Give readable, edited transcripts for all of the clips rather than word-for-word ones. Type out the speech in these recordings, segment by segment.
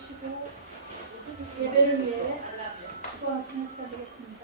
모시고 예배를 위해 기도하시는 시간 되겠습니다.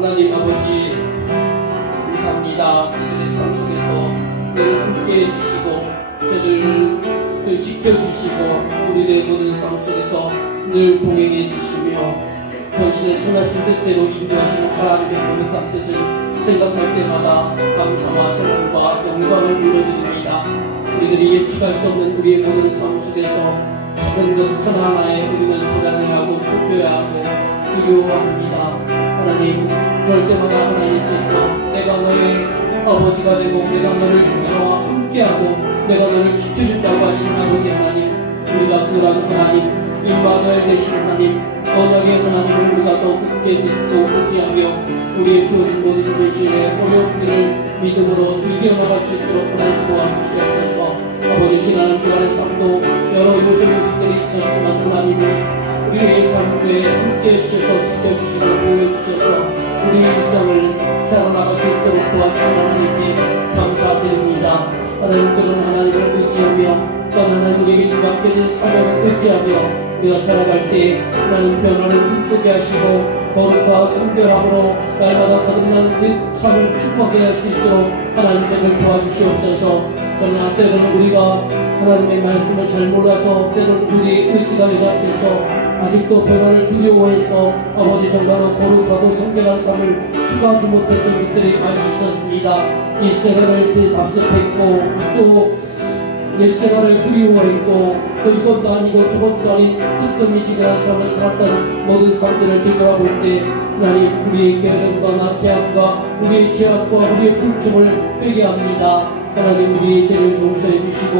하나님 아버지 감사합니다. 우리들의 삶 속에서 늘 함께 해주시고 저희를 지켜주시고 우리의 모든 삶 속에서 늘 동행해 주시며 당신의 선하신 뜻대로 인도하시는 하나님의 거룩한 뜻을 생각할 때마다 감사와 존경과 영광을 물려드립니다. 우리들이 예측할 수 없는 우리의 모든 삶 속에서 작은 것 하나하나에 우리는 불안해하고 쫓겨야 하고 두려워합니다. 하나님, 그럴 때마다 하나님께서 내가 너의 아버지가 되고 내가 너를 너와 함께하고 내가 너를 지켜준다고 하시는 아버지 하나님, 우리가 그런 하나님, 임마누엘 되신 하나님, 언약의 하나님을 우리가 더 굳게 믿고 의지하며 우리의 주어진 모든 현실의 어려움들을 믿음으로 이겨나갈 수 있도록 하나님 도와주시옵소서. 아버지, 지나는 주간의 삶도 여러 요소들이 있었지만 하나님을 우리의 삶에 함께 해주셔서 지켜주시고 보호해주셔서 우리의 일상을 살아나갈 수 있도록 도와주신 하나님께 감사드립니다. 하나님, 그런 하나님을 의지하며 떠나는 우리에게 주맡겨진 사명을 의지하며 우리가 살아갈 때 하나님 변화를 꿈꾸게 하시고 거룩과 성결함으로 날마다 거듭나는 그 삶을 축복하게 할 수 있도록 하나님 저를 도와주시옵소서. 그러나 때로는 우리가 하나님의 말씀을 잘 몰라서 때로는 우리의 의지가 연합돼서 아직도 변화를 두려워해서 아버지 정말로 거룩하고 성결한 삶을 추구하지 못했던 것들이 많이 있었습니다. 이 세상을 답습했고 또 옛생활을 두려워했고 또 이것도 아니고 저것도 아닌 뜻없이지근한 삶을 살았던 모든 삶들을 되돌아볼 때 하나님, 우리의 게으름과 나태함과 우리의 죄악과 우리의 불충을 빼게 합니다. 하나님, 우리의 죄를 용서해 주시고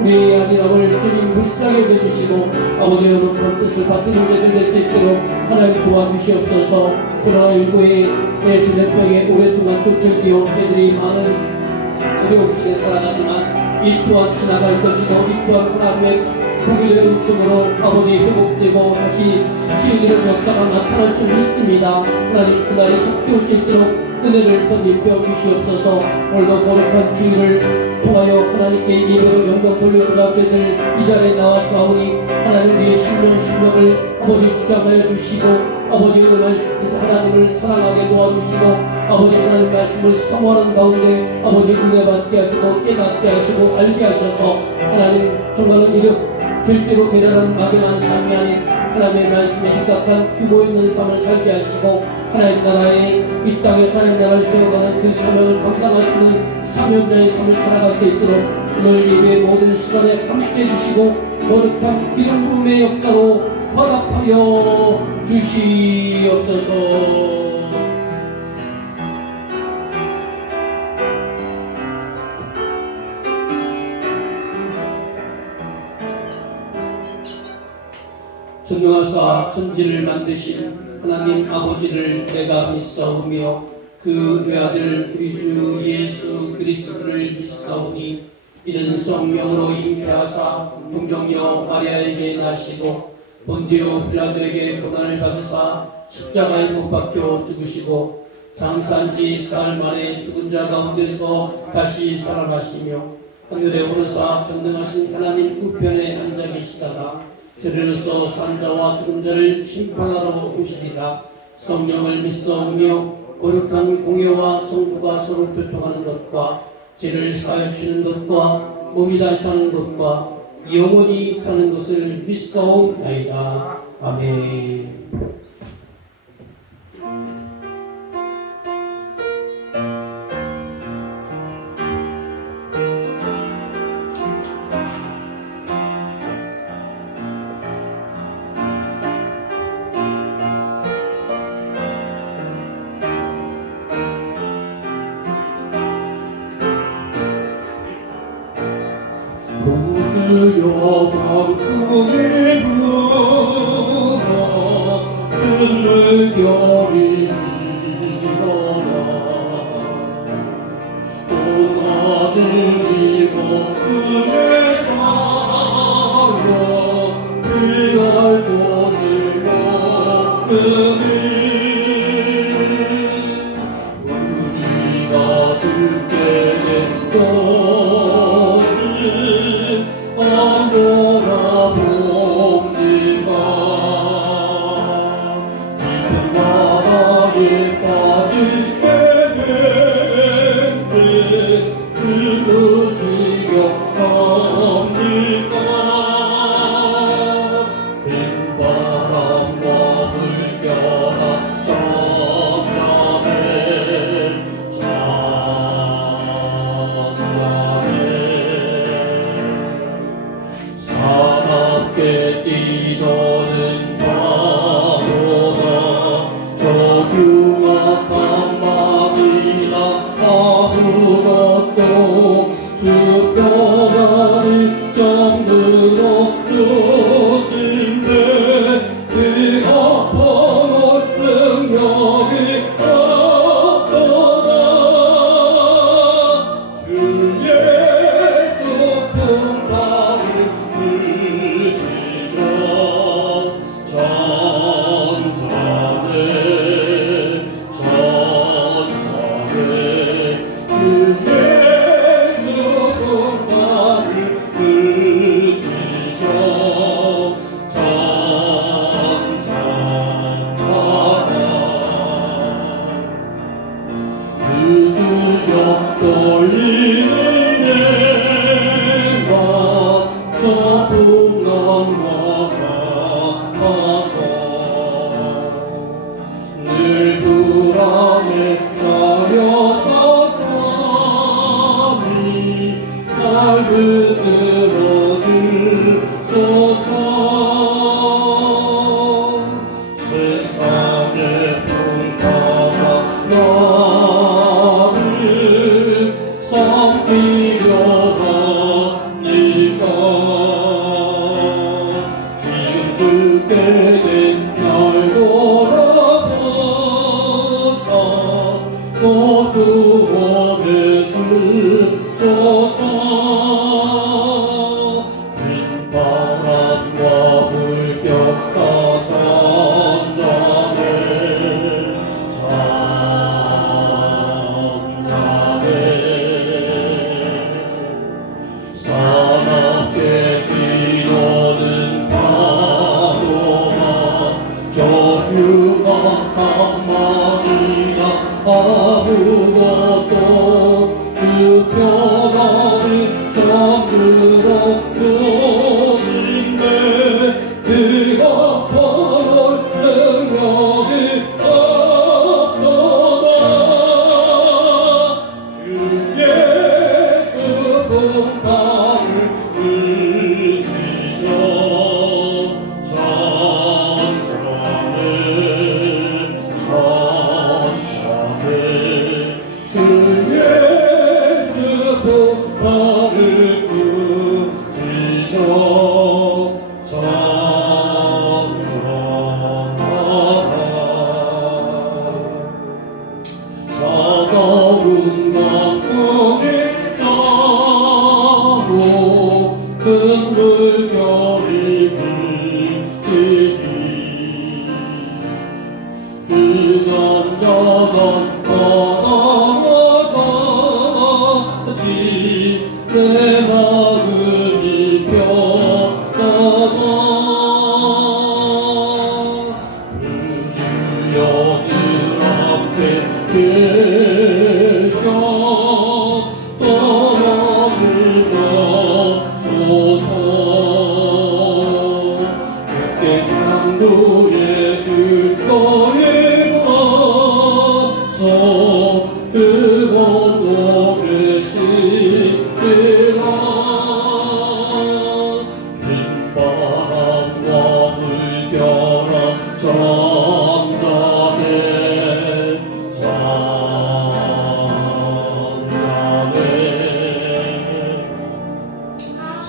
우리의 아니함을 주님 불쌍히 여겨주시고 아버지 여러분 뜻을 받드는 자들 될 수 있도록 하나님 도와주시옵소서. 코로나19의 전염병에 오랫동안 쫓겨기어 죄들이 많은 두려움 속에 살아가지만 이 또한 지나갈 것이고 이 또한 하나님의 공의의 은총으로 아버지 회복되고 다시 치유되는 역사가 나타날 줄 믿습니다. 하나님, 그날에 속히 올 수 있도록 은혜를 덧입혀 주시옵소서. 오늘도 거룩한 주일을 통하여 하나님께 예배로 영광 돌려보자 저희들 이 자리에 나와사오니 하나님, 우리의 심령을 아버지 주장하여 주시고 아버지 하나님을 사랑하게 도와주시고 아버지 하나님 말씀을 사모하는 가운데 아버지 은혜 받게 하시고 깨닫게 하시고 알게 하셔서 하나님 정말로 이름 별대로 대단한 막연한 삶이 아닌 하나님의 말씀에 입각한 규모 있는 삶을 살게 하시고 하나님 나라에 이 땅에 하나님 나라를 세워가는 그 사명을 감당할 수 있는 사명자의 삶을 살아갈 수 있도록 오늘 예배의 모든 시간에 함께 해주시고 거룩한 기름 부음의 역사로 허락하여 주시옵소서. 전능하사 천지를 만드신 하나님 아버지를 내가 믿사오며 그 외아들 우리 주 예수 그리스도를 믿사오니 이는 성령으로 잉태하사 동정녀 마리아에게 나시고 본디오 빌라도에게 고난을 받으사 십자가에 못 박혀 죽으시고 장사한 지 사흘 만에 죽은 자 가운데서 다시 살아나시며 하늘에 오르사 전능하신 하나님 우편에 앉아 계시다가 저리로서 산자와 죽은 자를 심판하러 오시리라. 성령을 믿사오며 거룩한 공예와 성부가 서로 교통하는 것과 죄를 사하여 주시는 것과 몸이 다시 사는 것과 영원히 사는 것을 믿사옵나이다. 아멘. 주여 강풍에 불어 물결이 일어나 온 하늘이 거품에 살아 피할 곳을 거두니 우리가 죽게 된 것을 안보라 봅니다. 깊은 바다에 빠지게 된데 죽으시 격합니까? 큰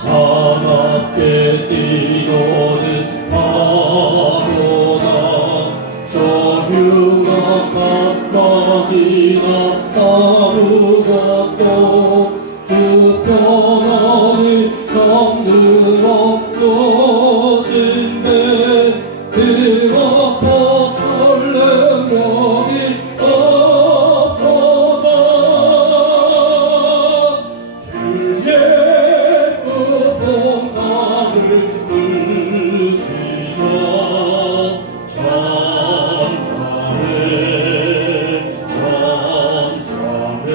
사납게 뛰노는 바보나 저 흉악한 마귀나 아무것도 주편하니 정들 없것인데 그 아파 설렘력이 아파다 주 예수 복음을 의지자 잠잠해 잠잠해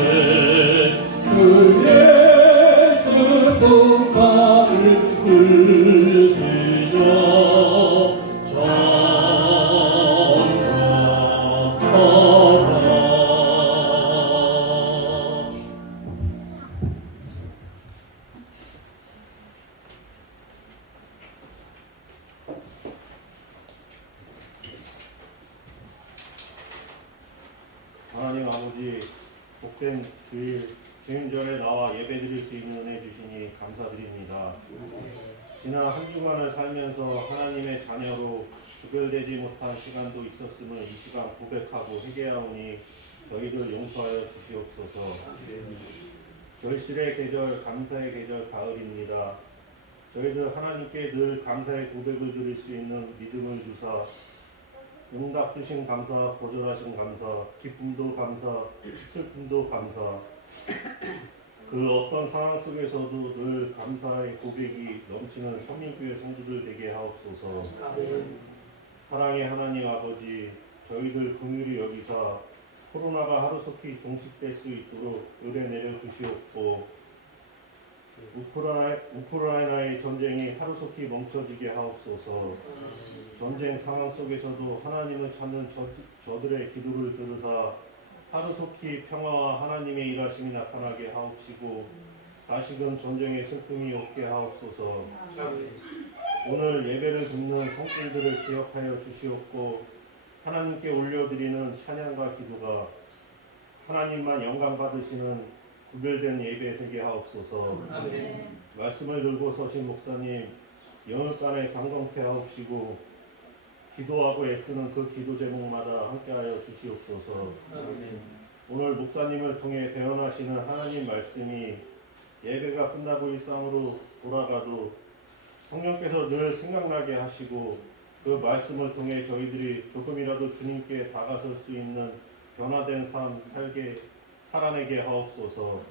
주 예수 복음을 의지자 잠잠하라. 하나님 아버지, 복된 주일 주인전에 나와 예배드릴 수 있는 은혜 주시니 감사드립니다. 지난 한 주간을 살면서 하나님의 자녀로 구별되지 못한 시간도 있었음을 이 시간 고백하고 회개하오니 저희들 용서하여 주시옵소서. 결실의 계절, 감사의 계절 가을입니다. 저희들 하나님께 늘 감사의 고백을 드릴 수 있는 믿음을 주사 응답 주신 감사, 거절하신 감사, 기쁨도 감사, 슬픔도 감사. 그 어떤 상황 속에서도 늘 감사의 고백이 넘치는 서민교회 성도들 되게 하옵소서. 사랑의 하나님 아버지, 저희들 긍휼히 여기사 코로나가 하루속히 종식될 수 있도록 은혜 내려 주시옵고 우크라이나의 전쟁이 하루속히 멈춰지게 하옵소서. 전쟁 상황 속에서도 하나님을 찾는 저들의 기도를 들으사 하루속히 평화와 하나님의 일하심이 나타나게 하옵시고 다시금 전쟁의 슬픔이 없게 하옵소서. 오늘 예배를 듣는 성도들을 기억하여 주시옵고 하나님께 올려드리는 찬양과 기도가 하나님만 영광 받으시는 구별된 예배 되게 하옵소서. 말씀을 들고 서신 목사님 영을간에 강건케 하옵시고 기도하고 애쓰는 그 기도 제목마다 함께하여 주시옵소서. 오늘 목사님을 통해 배언하시는 하나님 말씀이 예배가 끝나고 일상으로 돌아가도 성령께서 늘 생각나게 하시고 그 말씀을 통해 저희들이 조금이라도 주님께 다가설 수 있는 변화된 삶 살아내게 하옵소서.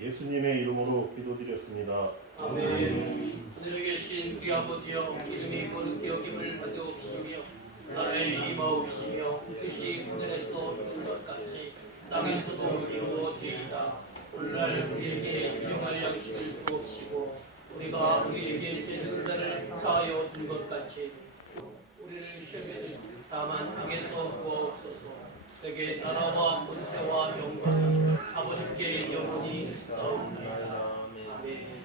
예수님의 이름으로 기도드렸습니다. 아멘. 하늘에 계신 우리 아버지여, 이름이 거룩히 여김을 받으옵시며 나라의 임하옵시며 뜻이 하늘에서 이룬 것 같이 땅에서도 이루어지이다. 오늘날 우리에게 일용할 양식을 주옵시고 우리가 우리에게 죄진 자를 사하여 준 것 같이 우리를 시험에 들지 다만 악에서 구하옵소서. 내게 나라와 권세와 영광이 아버지께 영원히 있사옵나이다. 아멘.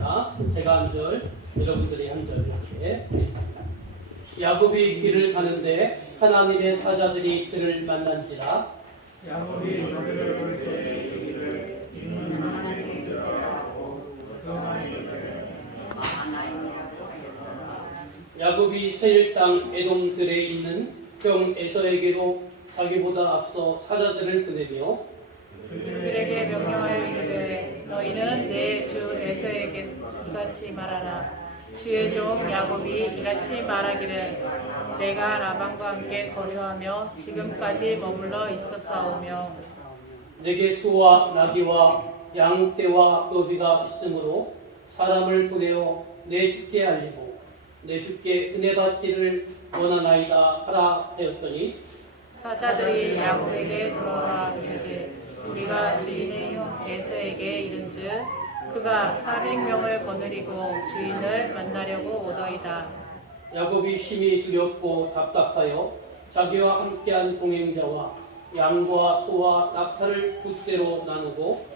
하겠습니다. 제가 한 절, 여러분들이 한 절 이렇게 하겠습니다. 야곱이 길을 가는데 하나님의 사자들이 그를 만난지라. 야곱이 그들을 볼 때 이르기를 이는 하나님의 뜻대로하고 그 하나님의 야곱이 세일 땅 에돔들에 있는 형 에서에게로 자기보다 앞서 사자들을 보내며 그들에게 명령하여 이르되 너희는 내 주 에서에게 이같이 말하라. 주의 종 야곱이 이같이 말하기를 내가 라반과 함께 거류하며 지금까지 머물러 있었사오며 내게 소와 나귀와 양떼와 너비가 있으므로 사람을 보내어 내 주께 알리고 내 주께 은혜 받기를 원하나이다 하라 하였더니 사자들이 야곱에게 돌아와 이르되 우리가 주인의 형 에서에게 이른즉 그가 400명을 거느리고 주인을 만나려고 오더이다. 야곱이 심히 두렵고 답답하여 자기와 함께한 동행자와 양과 소와 낙타를 두 떼로 나누고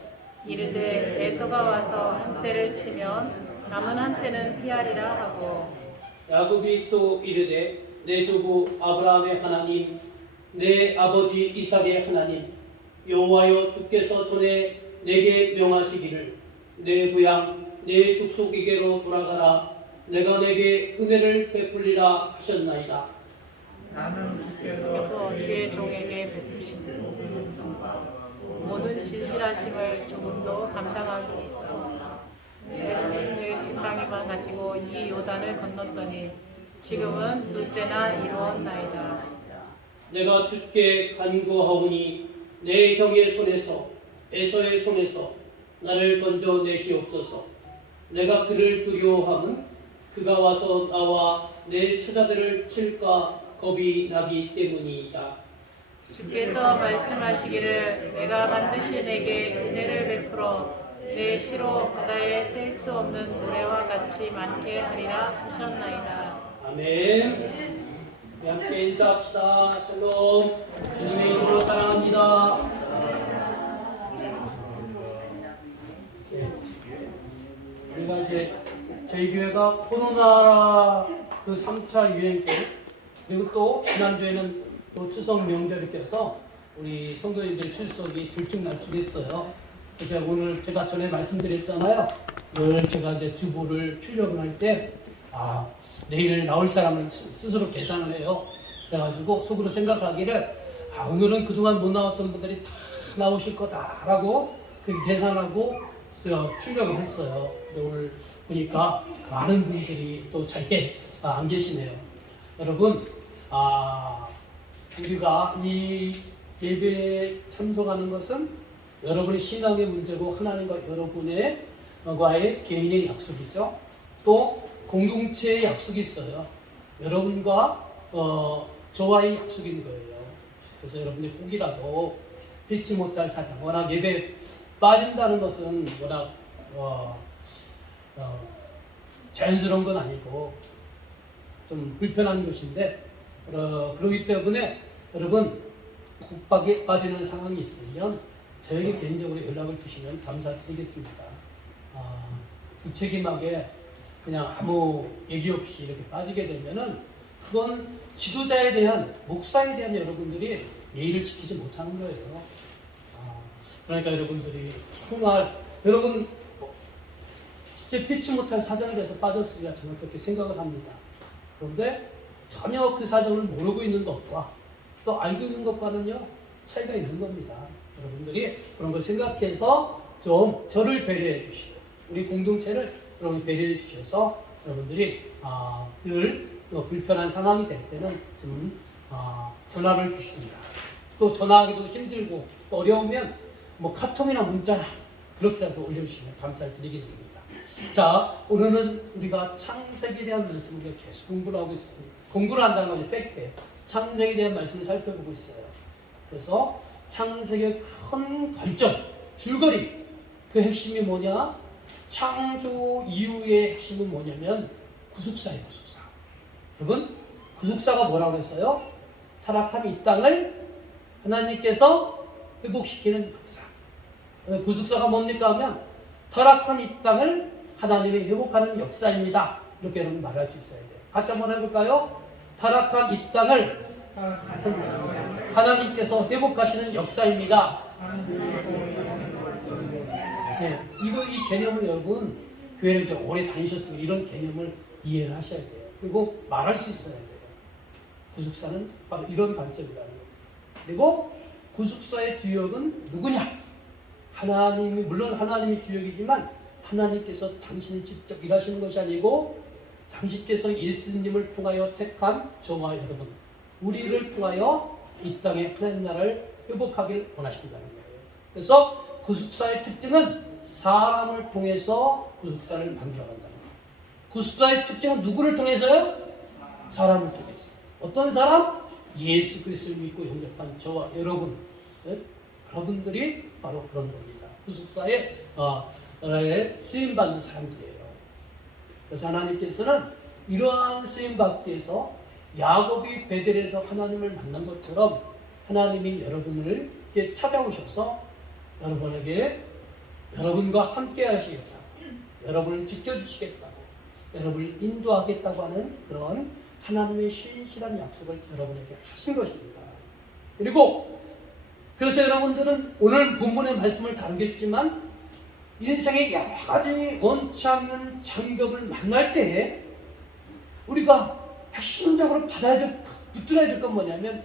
이르되 에서가 와서 한 떼를 치면 남은 한 떼는 피하리라 하고 야곱이 또 이르되 내 조부 아브라함의 하나님 내 아버지 이삭의 하나님 여호와여 주께서 전에 내게 명하시기를 내 고향 내 족속에게로 돌아가라 내가 내게 은혜를 베풀리라 하셨나이다. 나는 주께서 주의 종에게 베푸신 모든 진실하심을 조금도 감당하겠소서. 내가 지팡이만 가지고 이 요단을 건넜더니 지금은 둘 때나 이루었나이다. 내가 주께 간구하오니 내 형의 손에서 에서의 손에서 나를 건져 내시옵소서. 내가 그를 두려워함은 그가 와서 나와 내 처자들을 칠까 겁이 나기 때문이다. 주께서 말씀하시기를 내가 반드시 내게 은혜를 베풀어 내 시로 바다에 셀 수 없는 모래와 같이 많게 하리라 하셨나이다. 아멘. 우리 함께 인사합시다. 샬롬. 주님의 이름으로 사랑합니다. 우리가 이제 저희 교회가 코로나 그 3차 유행 때 그리고 또 지난주에는 또 추석 명절이 껴서 우리 성도님들 출석이 들쭉날쭉했어요. 그래서 오늘 제가 전에 말씀드렸잖아요. 오늘 제가 이제 주보를 출력을 할 때 내일 나올 사람을 스스로 계산을 해요. 그래가지고 속으로 생각하기를 오늘은 그동안 못 나왔던 분들이 다 나오실 거다라고 그렇게 계산하고 출력을 했어요. 근데 오늘 보니까 많은 분들이 또 자리에 안 계시네요. 여러분, 우리가 이 예배에 참석하는 것은 여러분의 신앙의 문제고 하나님과 여러분의 과의 개인의 약속이죠. 또 공동체의 약속이 있어요. 여러분과 저와의 약속인 거예요. 그래서 여러분들이 혹이라도 피치 못할 사정, 워낙 예배 빠진다는 것은 워낙 자연스러운 건 아니고 좀 불편한 것인데 그렇기 때문에 여러분 혹박에 빠지는 상황이 있으면 저에게 개인적으로 연락을 주시면 감사드리겠습니다. 무책임하게 그냥 아무 얘기 없이 이렇게 빠지게 되면은 그건 지도자에 대한 목사에 대한 여러분들이 예의를 지키지 못하는 거예요. 그러니까 여러분들이 정말 여러분 진짜 피치 못할 사정에 대해서 빠졌으리라 저는 그렇게 생각을 합니다. 그런데 전혀 그 사정을 모르고 있는 것과 또 알고 있는 것과는요 차이가 있는 겁니다. 여러분들이 그런 걸 생각해서 좀 저를 배려해 주시고 우리 공동체를 여러분 배려해 주셔서 여러분들이 늘 불편한 상황이 될 때는 좀 전화를 주십니다. 또 전화하기도 힘들고 또 어려우면 뭐 카톡이나 문자나 그렇게라도 올려주시면 감사를 드리겠습니다. 자, 오늘은 우리가 창세기에 대한 말씀을 계속 공부를 하고 있습니다. 공부를 한다는 건 팩트예요. 창세기에 대한 말씀을 살펴보고 있어요. 그래서 창세기의 큰 관점, 줄거리, 그 핵심이 뭐냐? 창조 이후의 핵심은 뭐냐면 구속사예요, 구속사. 여러분, 구속사가 뭐라고 했어요? 타락한 이 땅을 하나님께서 회복시키는 역사. 구속사가 뭡니까 하면 타락한 이 땅을 하나님이 회복하는 역사입니다. 이렇게 여러분 말할 수 있어야 돼요. 같이 한번 해볼까요? 타락한 이 땅을 하나님께서 회복하시는 역사입니다. 네, 이 개념을 여러분 교회를 이제 오래 다니셨으면 이런 개념을 이해를 하셔야 돼요. 그리고 말할 수 있어야 돼요. 구속사는 바로 이런 관점이라는 거예요. 그리고 구속사의 주역은 누구냐? 하나님이, 물론 하나님이 주역이지만 하나님께서 당신이 직접 일하시는 것이 아니고 당신께서 예수님을 통하여 택한 저와 여러분, 우리를 통하여 이 땅의 하나님 나라를 회복하길 원하신다는 거예요. 그래서 구속사의 특징은 사람을 통해서 구속사를 만들어간다는 거예요. 구속사의 특징은 누구를 통해서요? 사람을 통해서. 어떤 사람? 예수 그리스도를 믿고 영접한 저와 여러분, 여러분들이 바로 그런 겁니다. 구속사에 쓰임받는 사람들이에요. 그래서 하나님께서는 이러한 쓰임받기 위해서 야곱이 베델에서 하나님을 만난 것처럼 하나님이 여러분을 찾아오셔서 여러분과 함께 하시겠다, 여러분을 지켜주시겠다고, 여러분을 인도하겠다고 하는 그런 하나님의 신실한 약속을 여러분에게 하신 것입니다. 그리고 그래서 여러분들은 오늘 본문의 말씀을 다루겠지만 인생의 여러 가지 원치 않는 장벽을 만날 때 우리가 핵심적으로 붙들어야 될 건 뭐냐면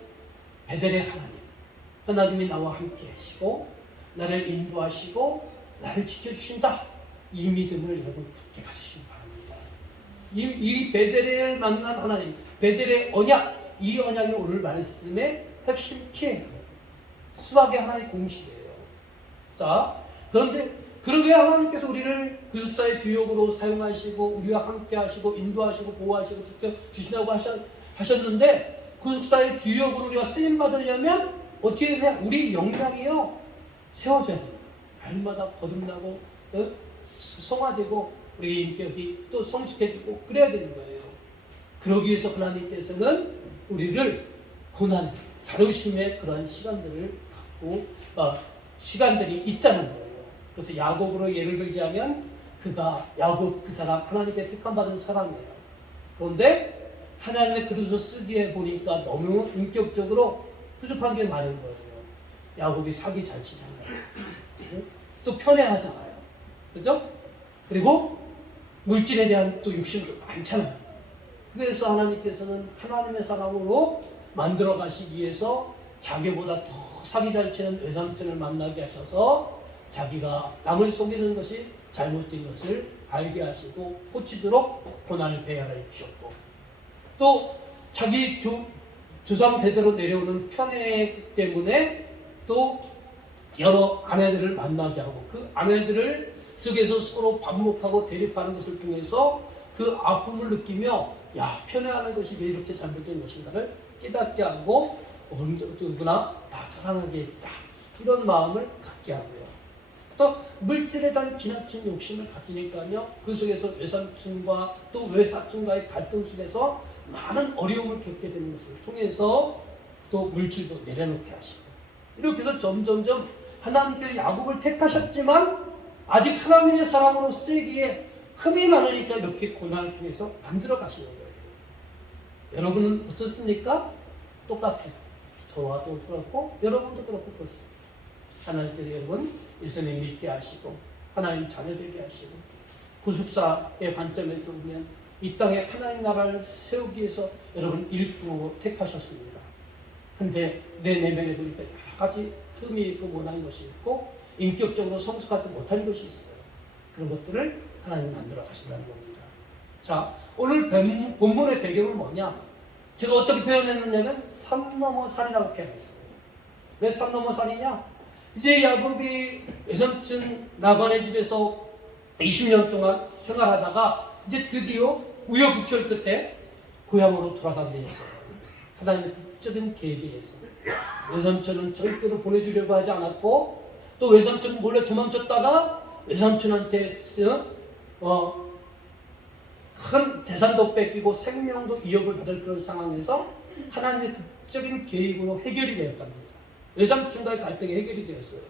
베델의 하나님이 나와 함께 하시고 나를 인도하시고 나를 지켜주신다. 이 믿음을 여러분 굳게 가지시기 바랍니다. 이 베델을 만난 하나님, 베델의 언약, 이 언약이 오늘 말씀의 핵심 키예요. 수학의 하나의 공식이에요. 자, 그러게 하나님께서 우리를 구속사의 주역으로 사용하시고 우리와 함께 하시고 인도하시고 보호하시고 지켜주신다고 하셨는데 구속사의 주역으로 우리가 쓰임받으려면 어떻게 되냐? 우리 역량이요 세워져야 돼요. 날마다 거듭나고 성화되고 우리 인격이 또 성숙해지고 그래야 되는 거예요. 그러기 위해서 하나님께서는 우리를 고난, 다루심의 그런 시간들을 갖고 시간들이 있다는 거예요. 그래서 야곱으로 예를 들자면 야곱 그 사람 하나님께 택함받은 사람이에요. 그런데 하나님의 그릇을 쓰기에 보니까 너무 인격적으로 부족한 게 많은 거예요. 야곱이 사기 잘 치잖아요. 또 편애하잖아요. 그죠? 그리고 물질에 대한 또 욕심도 많잖아요. 그래서 하나님께서는 하나님의 사람으로 만들어 가시기 위해서 자기보다 더 사기 잘 치는 외삼촌을 만나게 하셔서 자기가 남을 속이는 것이 잘못된 것을 알게 하시고 고치도록 고난을 배열해 주셨고 또 자기 조상 대대로 내려오는 편애 때문에 또 여러 아내들을 만나게 하고 그 아내들을 속에서 서로 반목하고 대립하는 것을 통해서 그 아픔을 느끼며 편애하는 것이 왜 이렇게 잘못된 것인가를 깨닫게 하고 누구나 다 사랑하게 했다. 이런 마음을 갖게 하고요. 또 물질에 대한 지나친 욕심을 가지니까요. 그 속에서 외삼촌과 또 외사촌과의 갈등 속에서 많은 어려움을 겪게 되는 것을 통해서 또 물질도 내려놓게 하시고 이렇게 해서 점점점 하나님께서 야곱을 택하셨지만 아직 하나님의 사람으로 쓰기에 흠이 많으니까 이렇게 고난을 통해서 만들어 가시는 거예요. 여러분은 어떻습니까? 똑같아요. 저와도 그렇고 여러분도 그렇고 그렇습니다. 하나님께서 여러분 예수님 믿게 하시고 하나님 자녀되게 하시고 구속사의 관점에서 보면 이 땅에 하나님 나라를 세우기 위해서 여러분 일부러 택하셨습니다. 근데 내 내면에 보니까 여러 가지 흠이 있고 못한 것이 있고 인격적으로 성숙하지 못한 것이 있어요. 그런 것들을 하나님 만들어 가신다는 겁니다. 자, 오늘 본문의 배경은 뭐냐? 제가 어떻게 표현했느냐면 산 넘어 산이라고 표현했어요. 왜 산 넘어 산이냐? 이제 야곱이 외삼촌 라반의 집에서 20년 동안 생활하다가 이제 드디어 우여곡절 끝에 고향으로 돌아가게 되었어요. 하나님의 극적인 계획에 의해서 외삼촌은 절대로 보내주려고 하지 않았고 또 외삼촌은 몰래 도망쳤다가 외삼촌한테 큰 재산도 뺏기고 생명도 위협을 받을 그런 상황에서 하나님의 극적인 계획으로 해결이 되었답니다. 외삼촌과의 갈등이 해결이 되었어요.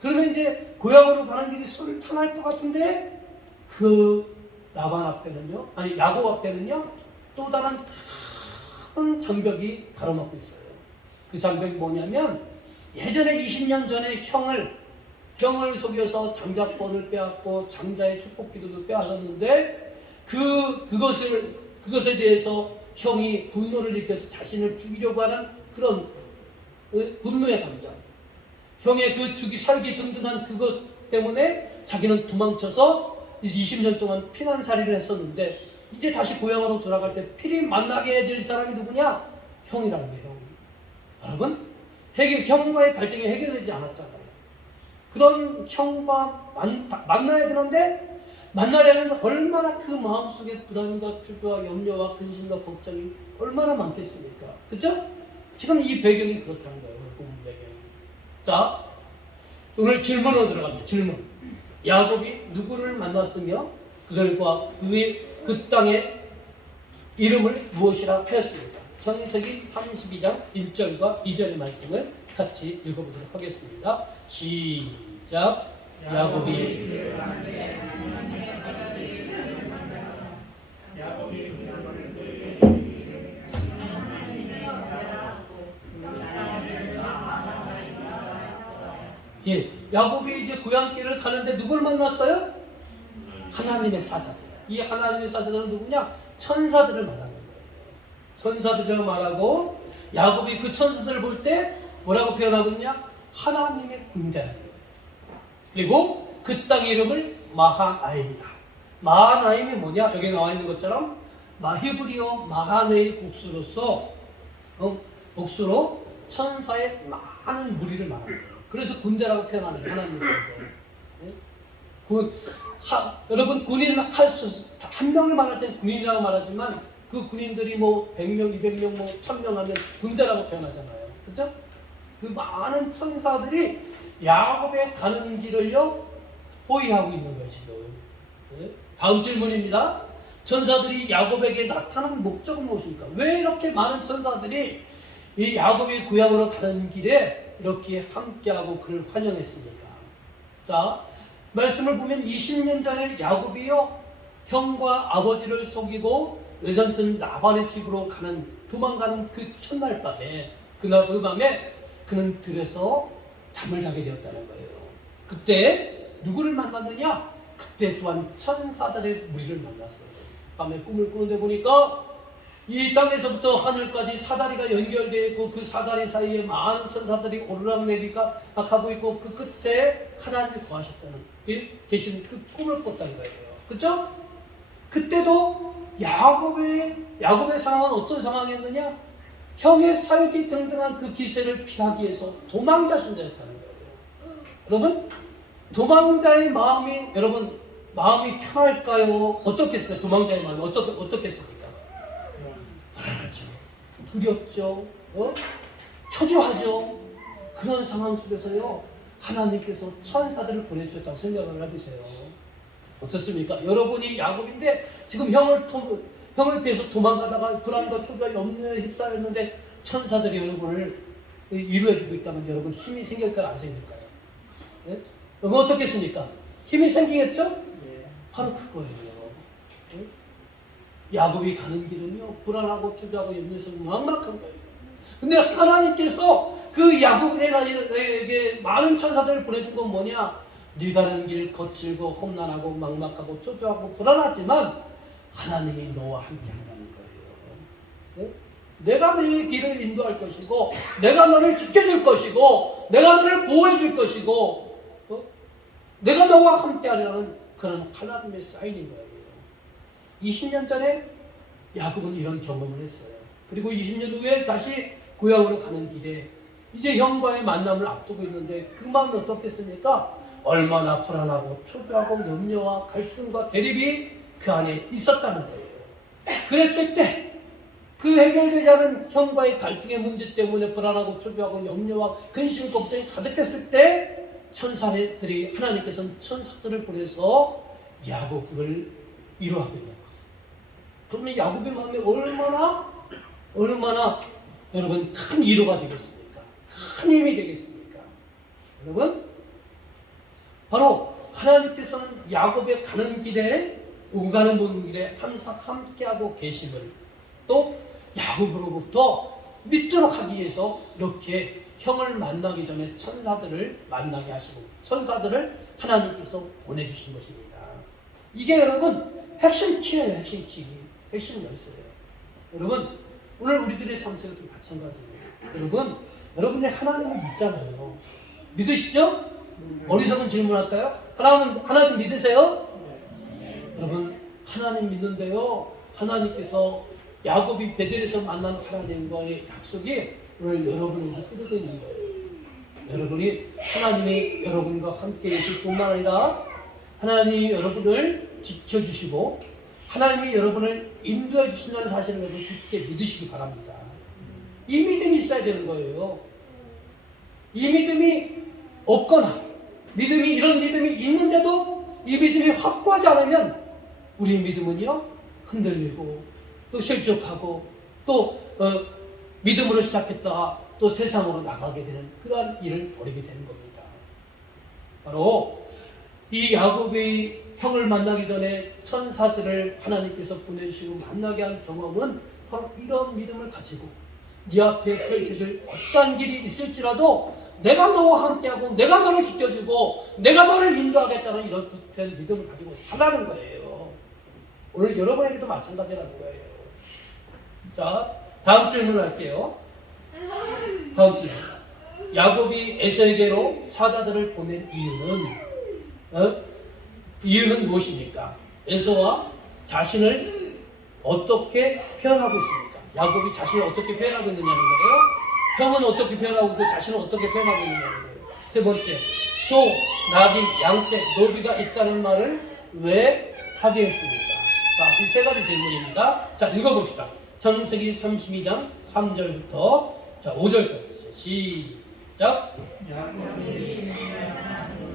그러면 이제 고향으로 가는 길이 순탄할 것 같은데 그 라반 앞에는요, 아니 야곱 앞에는요, 또 다른 큰 장벽이 가로막고 있어요. 그 장벽이 뭐냐면 예전에 20년 전에 형을 속여서 장자권을 빼앗고 장자의 축복기도도 빼앗았는데 그것에 대해서 형이 분노를 일으켜서 자신을 죽이려고 하는 그런 분노의 감정, 형의 그 살기 든든한 그것 때문에 자기는 도망쳐서 20년 동안 피난살이를 했었는데 이제 다시 고향으로 돌아갈 때 필히 만나게 될 사람이 누구냐? 형이라는 거예요. 여러분, 형과의 갈등이 해결되지 않았잖아요. 그런 형과 만나야 되는데 만나려면 얼마나 그 마음속에 불안과 초조와 염려와 근심과 걱정이 얼마나 많겠습니까? 그죠? 지금 이 배경이 그렇다는 거예요. 본 배경이. 자, 오늘 질문으로 들어갑니다. 질문. 야곱이 누구를 만났으며 그들과 그 땅의 이름을 무엇이라 하였습니까? 창세기 32장 1절과 2절의 말씀을 같이 읽어보도록 하겠습니다. 시작. 야곱이 야곱이 이제 고향길을 가는데 누굴 만났어요? 하나님의 사자들. 이 하나님의 사자들은 누구냐? 천사들을 말하는 거예요. 천사들을 말하고 야곱이 그 천사들을 볼 때 뭐라고 표현하거든요? 하나님의 군대라는 거예요. 그리고 그 땅의 이름을 마하나임이다. 마하나임이 뭐냐? 여기 나와 있는 것처럼 히브리어 마하네의 복수로 천사의 많은 무리를 말하는 거예요. 그래서 군대라고 표현하는 하나님의 군대. 여러분 군인 한 명을 말할 때 군인이라고 말하지만 그 군인들이 뭐 100명, 200명, 뭐 1000명 하면 군대라고 표현하잖아요. 그렇죠? 그 많은 천사들이 야곱의 가는 길을요 호위하고 있는 것이죠. 다음 질문입니다. 천사들이 야곱에게 나타난 목적은 무엇입니까? 왜 이렇게 많은 천사들이 이 야곱의 고향으로 가는 길에 이렇게 함께하고 그를 환영했습니까? 자, 말씀을 보면 20년 전에 야곱이요 형과 아버지를 속이고 외삼촌 라반의 집으로 도망가는 그 첫날 밤에 그 밤에 그는 들에서 잠을 자게 되었다는 거예요. 그때 누구를 만났느냐? 그때 또한 천사들의 무리를 만났어요. 밤에 꿈을 꾸는데 보니까 이 땅에서부터 하늘까지 사다리가 연결되어 있고 그 사다리 사이에 많은 천사들이 오르락내리가 하고 있고 그 끝에 하나님이 거하셨다는 계신 그 꿈을 꿨다는 거예요. 그렇죠? 그때도 야곱의 상황은 어떤 상황이었느냐? 형의 살기 등등한 그 기세를 피하기 위해서 도망자 신자였다는 거예요. 여러분, 도망자의 마음이 편할까요? 어떻겠어요? 도망자의 마음이 어떻겠습니까? 불안하죠. 두렵죠. 초조하죠. 그런 상황 속에서요 하나님께서 천사들을 보내주셨다고 생각을 해보세요. 어떻습니까? 여러분이 야곱인데 지금 형을 피해서 도망가다가 불안과 초조와 염려에 휩싸였는데 천사들이 여러분을 위로해주고 있다면 여러분 힘이 생길까요? 안 생길까요? 네? 여러분 어떻겠습니까? 힘이 생기겠죠? 네. 바로 그거예요. 네? 야곱이 가는 길은요 불안하고 초조하고 염려해서 막막한 거예요. 근데 하나님께서 그 야곱에게 많은 천사들을 보내준 건 뭐냐? 네 가는 길 거칠고 험난하고 막막하고 초조하고 불안하지만 하나님이 너와 함께 한다는 거예요. 네? 내가 네 길을 인도할 것이고 내가 너를 지켜줄 것이고 내가 너를 보호해 줄 것이고 내가 너와 함께 하려는 그런 하나님의 사인인 거예요. 20년 전에 야곱은 이런 경험을 했어요. 그리고 20년 후에 다시 고향으로 가는 길에 이제 형과의 만남을 앞두고 있는데 그 마음이 어떻겠습니까? 얼마나 불안하고 초조하고 염려와 갈등과 대립이 그 안에 있었다는 거예요. 그랬을 때 그 해결되지 않은 형과의 갈등의 문제 때문에 불안하고 초조하고 염려와 근심 걱정이 가득했을 때 하나님께서는 천사들을 보내서 야곱을 위로하고 있는 거예요. 그러면 야곱의 마음이 얼마나 여러분 큰 위로가 되겠습니까? 큰 힘이 되겠습니까? 여러분 바로 하나님께서는 야곱의 가는 길에 오가는 길에 항상 함께하고 계심을 또 야곱으로부터 믿도록 하기 위해서 이렇게 형을 만나기 전에 천사들을 만나게 하시고 천사들을 하나님께서 보내주신 것입니다. 이게 여러분 핵심 키예요. 핵심 키. 핵심 열쇠예요. 여러분 오늘 우리들의 삶 속에도 마찬가지예요. 여러분이 하나님을 믿잖아요. 믿으시죠? 어리석은 질문할까요? 하나님 믿으세요? 여러분 하나님 믿는데요. 하나님께서 야곱이 베델에서 만난 하나님과의 약속이 오늘 여러분에게 이루어져 있는 거예요. 여러분이 하나님이 여러분과 함께 계실 뿐만 아니라 하나님이 여러분을 지켜주시고 하나님이 여러분을 인도해 주신다는 사실을 여러분 굳게 믿으시기 바랍니다. 이 믿음이 있어야 되는 거예요. 이 믿음이 없거나 이런 믿음이 있는데도 이 믿음이 확고하지 않으면 우리 믿음은요 흔들리고 또 실족하고 또 믿음으로 시작했다가 또 세상으로 나가게 되는 그러한 일을 벌이게 되는 겁니다. 바로 이 야곱이 형을 만나기 전에 천사들을 하나님께서 보내주시고 만나게 한 경험은 바로 이런 믿음을 가지고 네 앞에 펼쳐질 어떤 길이 있을지라도 내가 너와 함께하고 내가 너를 지켜주고 내가 너를 인도하겠다는 이런 굳은 믿음을 가지고 살아가는 거예요. 오늘 여러분에게도 마찬가지라는 거예요. 자, 다음 질문을 할게요. 다음 질문. 야곱이 에서에게로 사자들을 보낸 이유는 무엇입니까? 에서와 자신을 어떻게 표현하고 있습니까? 야곱이 자신을 어떻게 표현하고 있느냐는 거예요. 형은 어떻게 표현하고 있고 자신은 어떻게 표현하고 있느냐는 거예요. 세 번째, 소, 나귀, 양떼, 노비가 있다는 말을 왜 하게 했습니까? 자, 이 세 가지 질문입니다. 자, 읽어봅시다. 창세기 32장 3절부터 자 5절까지 시작. 야곱이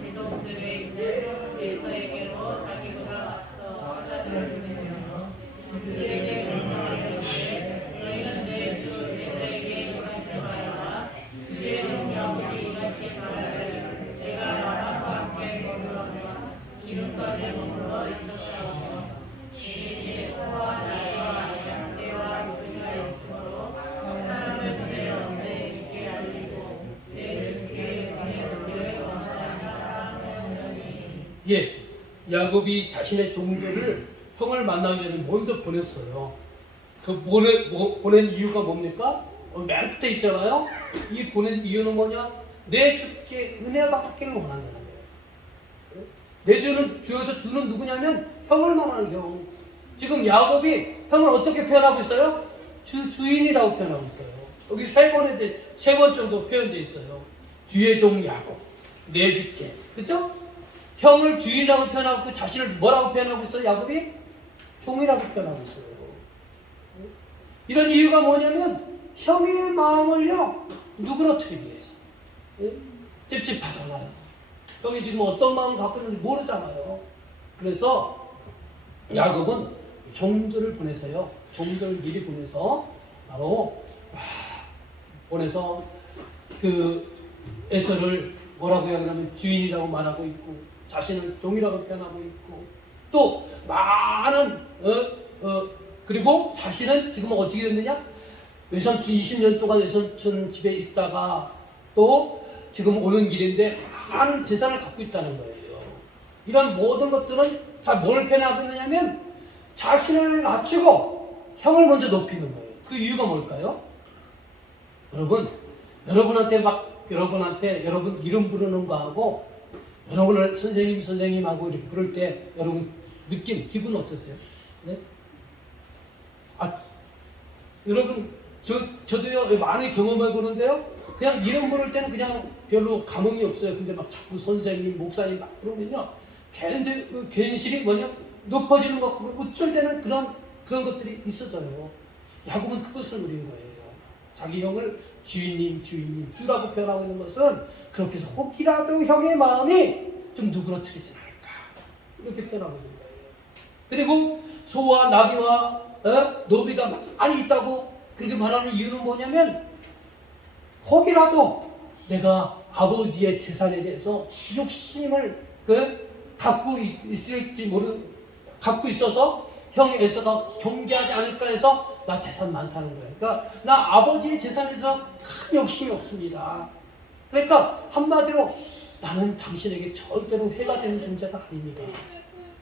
이동들에 있는 에서에게로 자기보다 앞서 사자들을 보내며 그들에게 명령하였되 너희는 내 주 에서에게 이같이 말하라. 주의 종 야곱이 이같이 말하되 내가 라반과 함께 머물러 지금까지 머물러 있었사오며 이에 소와 나귀와 양떼와 노비가 있으므로 사람을 보내어 내 주께 알리고 내 주께 보내오기를 원하노라 하였느니. 예, 야곱이 자신의 종들을 형을 만나기 전에 먼저 보냈어요. 그 보낸 이유가 뭡니까? 맨 끝에 있잖아요. 이 보낸 이유는 뭐냐? 내 주께 은혜가 받기를 원한다는 거예요. 내 주에서 주는 누구냐면 형을 말하는 형. 지금 야곱이 형을 어떻게 표현하고 있어요? 주인이라고 표현하고 있어요. 여기 세 번 정도 표현되어 있어요. 주의 종 야곱, 내 주께, 그죠? 형을 주인이라고 표현하고 자신을 뭐라고 표현하고 있어요? 야곱이 종이라고 표현하고 있어요. 이런 이유가 뭐냐면 형의 마음을요 누그러뜨리기 위해서. 찝찝하잖아요. 형이 지금 어떤 마음을 갖고 있는지 모르잖아요. 그래서 야곱은 종들을 보내서요. 종들을 미리 보내서 바로 보내서 그 에서를 뭐라고 하냐면 주인이라고 말하고 있고 자신을 종이라고 표현하고 있고 또 많은 그리고 자신은 지금 어떻게 됐느냐? 외삼촌 20년 동안 외삼촌 집에 있다가 또 지금 오는 길인데 많은 재산을 갖고 있다는 거예요. 이런 모든 것들은 다 뭘 표현하고 있느냐면 자신을 낮추고 형을 먼저 높이는 거예요. 그 이유가 뭘까요? 여러분한테 여러분 이름 부르는 거하고 여러분을 선생님하고 이렇게 부를 때 여러분 기분 어떠세요? 네? 여러분 저도요 많이 경험해 보는데요. 그냥 이름 부를 때는 그냥 별로 감흥이 없어요. 근데 막 자꾸 선생님, 목사님 막 부르면요. 괜시리 뭐냐 높아지는 것 같고 우쭐대는 그런 것들이 있어져요. 야곱은 그것을 누린 거예요. 자기 형을 주인님, 주라고 표현하고 있는 것은 그렇게 해서 혹이라도 형의 마음이 좀 누그러뜨리지 않을까 이렇게 표현하고 있는 거예요. 그리고 소와 나귀와 노비가 많이 있다고 그렇게 말하는 이유는 뭐냐면 혹이라도 내가 아버지의 재산에 대해서 욕심을 갖고 있어서 형 에서가 경계하지 않을까 해서 나 재산 많다는 거예요. 그러니까 나 아버지의 재산에 대해서 큰 욕심이 없습니다. 그러니까 한마디로 나는 당신에게 절대로 해가 되는 존재가 아닙니다.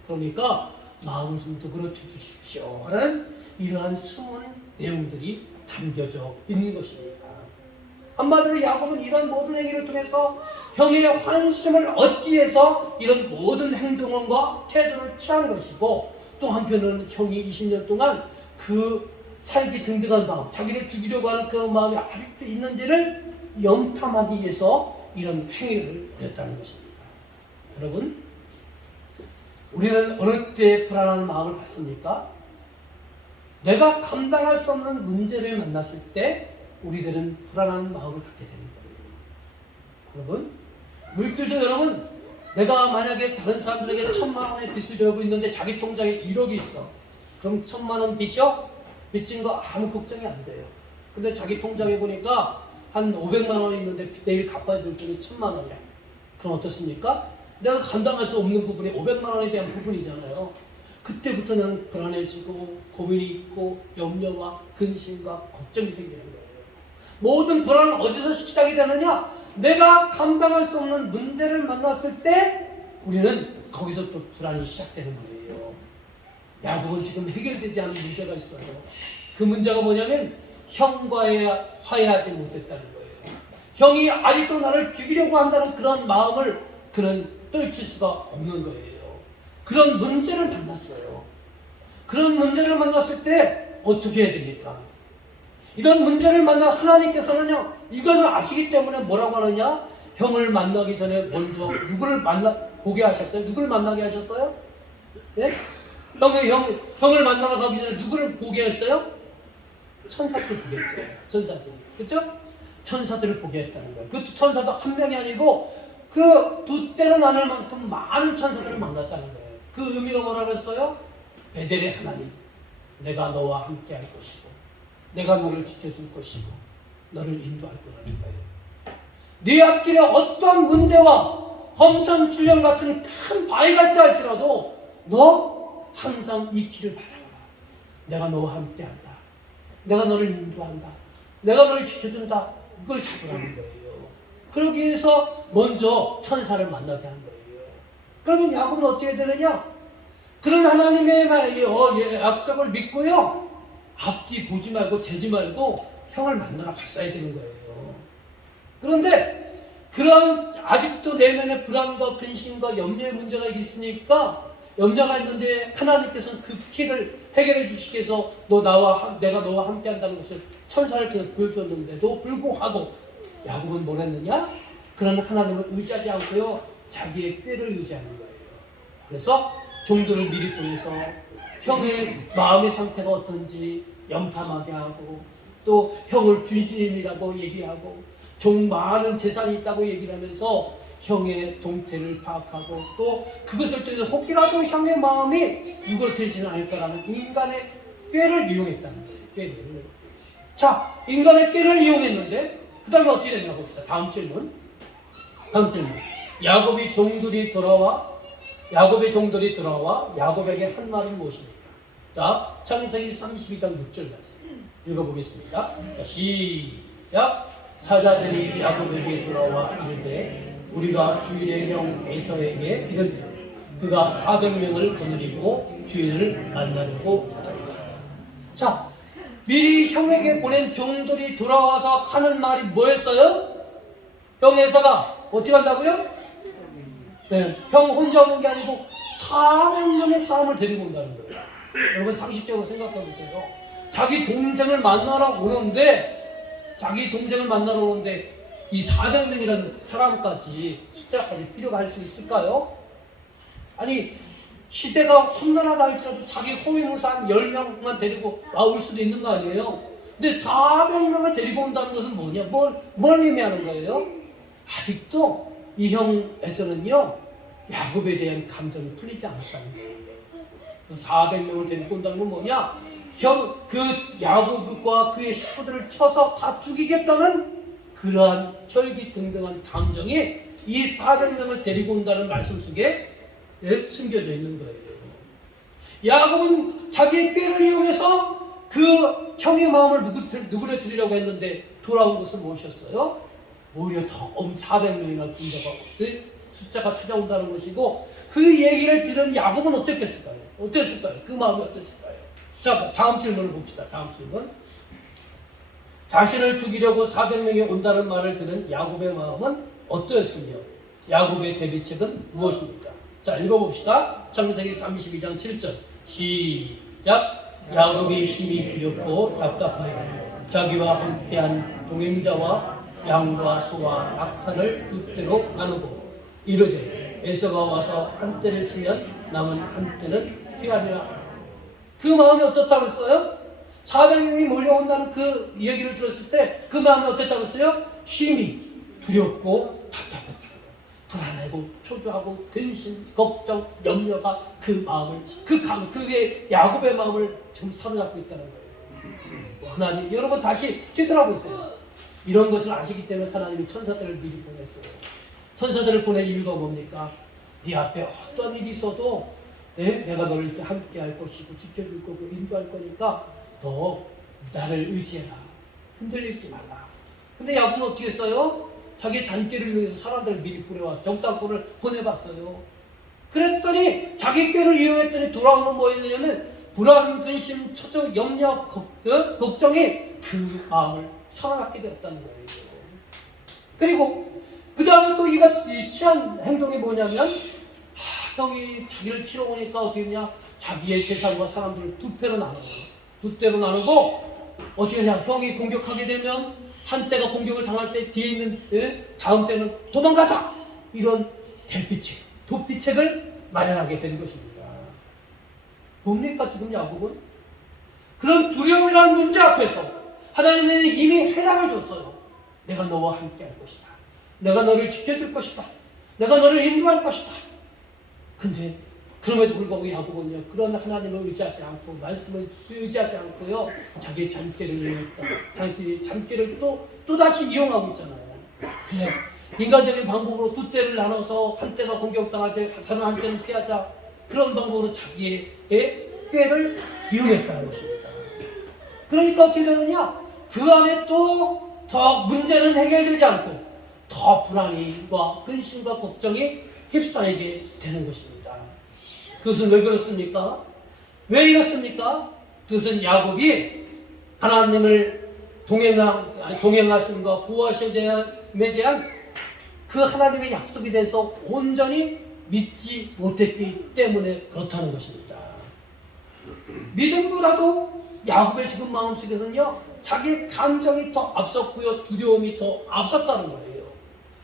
그러니까 마음을 좀 누그러뜨려 주십시오 라는 이러한 숨은 내용들이 담겨져 있는 것입니다. 한마디로 야곱은 이런 모든 행위를 통해서 형의 환심을 얻기 위해서 이런 모든 행동과 태도를 취한 것이고, 또 한편으로는 형이 20년 동안 그 살기 등등한 마음, 자기를 죽이려고 하는 그런 마음이 아직도 있는지를 염탐하기 위해서 이런 행위를 벌였다는 것입니다. 여러분, 우리는 어느 때 불안한 마음을 갖습니까? 내가 감당할 수 없는 문제를 만났을 때 우리들은 불안한 마음을 갖게 되는 거예요. 여러분, 물질도 여러분, 내가 만약에 다른 사람들에게 1,000만 원의 빚을 져고 있는데 자기 통장에 1억이 있어. 그럼 1,000만 원 빚이요? 빚진 거 아무 걱정이 안 돼요. 근데 자기 통장에 보니까 한 500만 원 있는데 내일 갚아야 될 돈이 1,000만 원이야. 그럼 어떻습니까? 내가 감당할 수 없는 부분이 500만 원에 대한 부분이잖아요. 그때부터 나는 불안해지고 고민이 있고 염려와 근심과 걱정이 생기는 거예요. 모든 불안은 어디서 시작이 되느냐? 내가 감당할 수 없는 문제를 만났을 때 우리는 거기서 또 불안이 시작되는 거예요. 야곱은 지금 해결되지 않은 문제가 있어요. 그 문제가 뭐냐면 형과의 화해하지 못했다는 거예요. 형이 아직도 나를 죽이려고 한다는 그런 마음을 그는 떨칠 수가 없는 거예요. 그런 문제를 만났어요. 그런 문제를 만났을 때 어떻게 해야 됩니까? 이런 문제를 만나 하나님께서는요, 이것을 아시기 때문에 뭐라고 하느냐? 형을 만나기 전에 먼저 누구를 보게 하셨어요? 누구를 만나게 하셨어요? 예? 형을 만나러 가기 전에 누구를 보게 했어요? 천사들 보게 했어요. 천사들. 그렇죠? 천사들을 보게 했다는 거예요. 그 천사도 한 명이 아니고 그 두 때로 나눌 만큼 많은 천사들을 만났다는 거예요. 그 의미가 뭐라고 했어요? 베델의 하나님, 내가 너와 함께 할 것이고 내가 너를 지켜줄 것이고 너를 인도할 거라는 거예요. 네 앞길에 어떤 문제와 험산출령 같은 큰 바위가 있다 할지라도 너 항상 이 길을 받아라. 내가 너와 함께 한다. 내가 너를 인도한다. 내가 너를 지켜준다. 이걸 잡으라는 거예요. 그러기 위해서 먼저 천사를 만나게 한 거예요. 그러면 야곱은 어떻게 되느냐? 그런 하나님의 약속을 믿고요, 앞뒤 보지 말고 재지 말고 형을 만나러 갔어야 되는 거예요. 그런데 그런 아직도 내면에 불안과 근심과 염려의 문제가 있으니까, 염려가 있는데 하나님께서는 그 피해를 해결해 주시기 위해서 내가 너와 함께 한다는 것을 천사를 계속 보여줬는데도 불구하고 야곱은 뭘 했느냐? 그런 하나님을 의지하지 않고요, 자기의 꾀를 의지하는 거예요. 그래서 종들을 미리 보내서 형의 마음의 상태가 어떤지 염탐하게 하고, 또 형을 주인이라고 얘기하고 종 많은 재산이 있다고 얘기를 하면서 형의 동태를 파악하고, 또 그것을 통해서 혹이라도 형의 마음이 누그러뜨리지는 않을까라는 인간의 꾀를 이용했다는 거예요. 꾀를. 자, 인간의 꾀를 이용했는데 그 다음에 어떻게 되냐 봅시다. 다음 질문. 야곱의 종들이 돌아와 야곱에게 한 말은 무엇입니까? 자, 창세기 32장 6절 말씀 읽어보겠습니다. 시작. 사자들이 야곱에게 돌아와 이르되 우리가 주인의 형 에서에게 이르되 그가 400명을 거느리고 주인을 만나려고 하더이다. 자, 미리 형에게 보낸 종들이 돌아와서 하는 말이 뭐였어요? 형 에서가 어떻게 한다고요? 네, 형 혼자 오는 게 아니고 400명의 사람을 데리고 온다는 거예요. 여러분 상식적으로 생각해 보세요. 자기 동생을 만나러 오는데 이 400명이라는 사람까지, 숫자까지 필요가 할 수 있을까요? 아니, 시대가 험난하다 할지라도 자기 호위무사 한 10명만 데리고 올 수도 있는 거 아니에요? 근데 400명을 데리고 온다는 것은 뭐냐? 뭘 의미하는 거예요? 아직도 이 형에서는요, 야곱에 대한 감정이 풀리지 않았다는 거예요. 400명을 데리고 온다는 건 뭐냐? 야곱과 그의 식구들을 쳐서 다 죽이겠다는 그러한 혈기등등한 감정이 이 400명을 데리고 온다는 말씀 속에 숨겨져 있는 거예요. 야곱은 자기의 꾀를 이용해서 그 형의 마음을 누구를 드리려고 했는데 돌아온 것은 무엇이었어요? 오히려 더 400명이나 숫자가 찾아온다는 것이고, 그 얘기를 들은 야곱은 어땠을까요? 그 마음이 어땠을까요? 자, 다음 질문을 봅시다. 다음 질문. 자신을 죽이려고 400명이 온다는 말을 들은 야곱의 마음은 어떠했으며 야곱의 대비책은 무엇입니까? 자, 읽어봅시다. 창세기 32장 7절 시작. 야곱이 심히 두렵고 답답하여 자기와 함께한 동행자와 양과 소와 낙탄을 두 때로 나누고 이르되 에서가 와서 한 때를 치면 남은 한 때는 피하리라. 그 마음이 어떻다고 했어요? 400명이 몰려온다는 그 얘기를 들었을 때 그 마음이 어땠다고 했어요? 심히 두렵고 답답했다. 불안하고 초조하고 근심, 걱정, 염려가 그 마음을, 그의 야곱의 마음을 지금 사로잡고 있다는 거예요. 하나님, 여러분 다시 되돌아보세요. 이런 것을 아시기 때문에 하나님이 천사들을 미리 보냈어요. 천사들을 보낸 이유가 뭡니까? 네 앞에 어떤 일이 있어도 내가 너를 함께 할 것이고 지켜줄 거고 인도할 거니까 너 나를 의지해라. 흔들리지 말라. 근데 야곱은 어떻게 했어요? 자기 잔꾀를 위해서 사람들을 미리 보내와서 정탐꾼을 보내봤어요. 그랬더니 자기 꾀를 이용했더니 돌아오면 뭐였냐면 불안, 근심, 초조, 염려, 걱정이 그 마음을 사로잡게 되었다는 거예요. 그리고 그 다음에 또 이가 취한 행동이 뭐냐면 형이 자기를 치러 오니까 어떻게 했냐, 자기의 재산과 사람들을 두 패로 나누고 어떻게 했냐, 형이 공격하게 되면 한 때가 공격을 당할 때 뒤에 있는 다음 때는 도망가자, 이런 대피책, 도피책을 마련하게 되는 것입니다. 뭡니까 지금 야곱은? 그런 두려움이라는 문제 앞에서 하나님이 이미 해답을 줬어요. 내가 너와 함께 할 것이다. 내가 너를 지켜줄 것이다. 내가 너를 인도할 것이다. 근데 그럼에도 불구하고 야곱은요, 그런 하나님을 의지하지 않고 말씀을 의지하지 않고요, 자기의 잔꾀를 이용했다. 잔꾀를 또다시 이용하고 있잖아요. 그래, 인간적인 방법으로 두 때를 나눠서 한 때가 공격당할 때 다른 한 때는 피하자, 그런 방법으로 자기의 꾀를 이용했다는 것입니다. 그러니까 어떻게 되느냐, 그 안에 또 더 문제는 해결되지 않고 더 불안과 근심과 걱정이 휩싸이게 되는 것입니다. 그것은 왜 그렇습니까? 왜 이렇습니까? 그것은 야곱이 하나님을 동행하심과 보호하심에 대한 그 하나님의 약속에 대해서 온전히 믿지 못했기 때문에 그렇다는 것입니다. 믿음보다도 야곱의 지금 마음속에서는요, 자기의 감정이 더 앞섰고요, 두려움이 더 앞섰다는 거예요.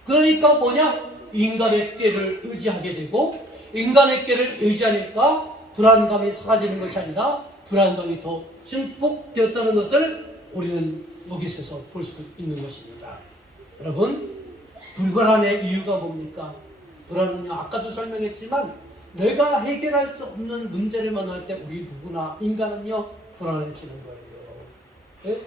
그러니까 뭐냐? 인간의 꾀를 의지하게 되고, 인간의 꾀를 의지하니까 불안감이 사라지는 것이 아니라 불안감이 더 증폭되었다는 것을 우리는 여기서 볼 수 있는 것입니다. 여러분, 불안의 이유가 뭡니까? 불안은요, 아까도 설명했지만 내가 해결할 수 없는 문제를 만날 때 우리 누구나 인간은요 불안해지는 거예요. 네?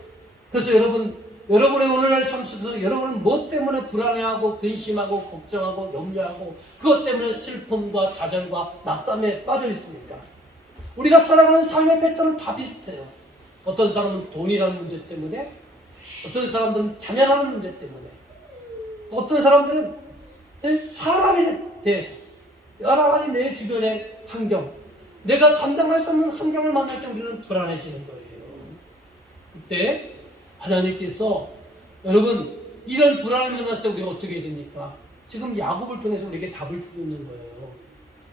그래서 여러분의 오늘날 삶 속에서 여러분은 무엇 때문에 불안해하고 근심하고 걱정하고 염려하고 그것 때문에 슬픔과 좌절과 낙담에 빠져 있습니까? 우리가 살아가는 삶의 패턴은 다 비슷해요. 어떤 사람은 돈이라는 문제 때문에, 어떤 사람들은 자녀라는 문제 때문에, 어떤 사람들은 사람에 대해서 여러 가지 내 주변의 환경, 내가 감당할 수 없는 환경을 만날 때 우리는 불안해지는 거예요. 그때 하나님께서 여러분 이런 불안을 만났을 때 우리가 어떻게 해야 됩니까? 지금 야곱을 통해서 우리에게 답을 주고 있는 거예요.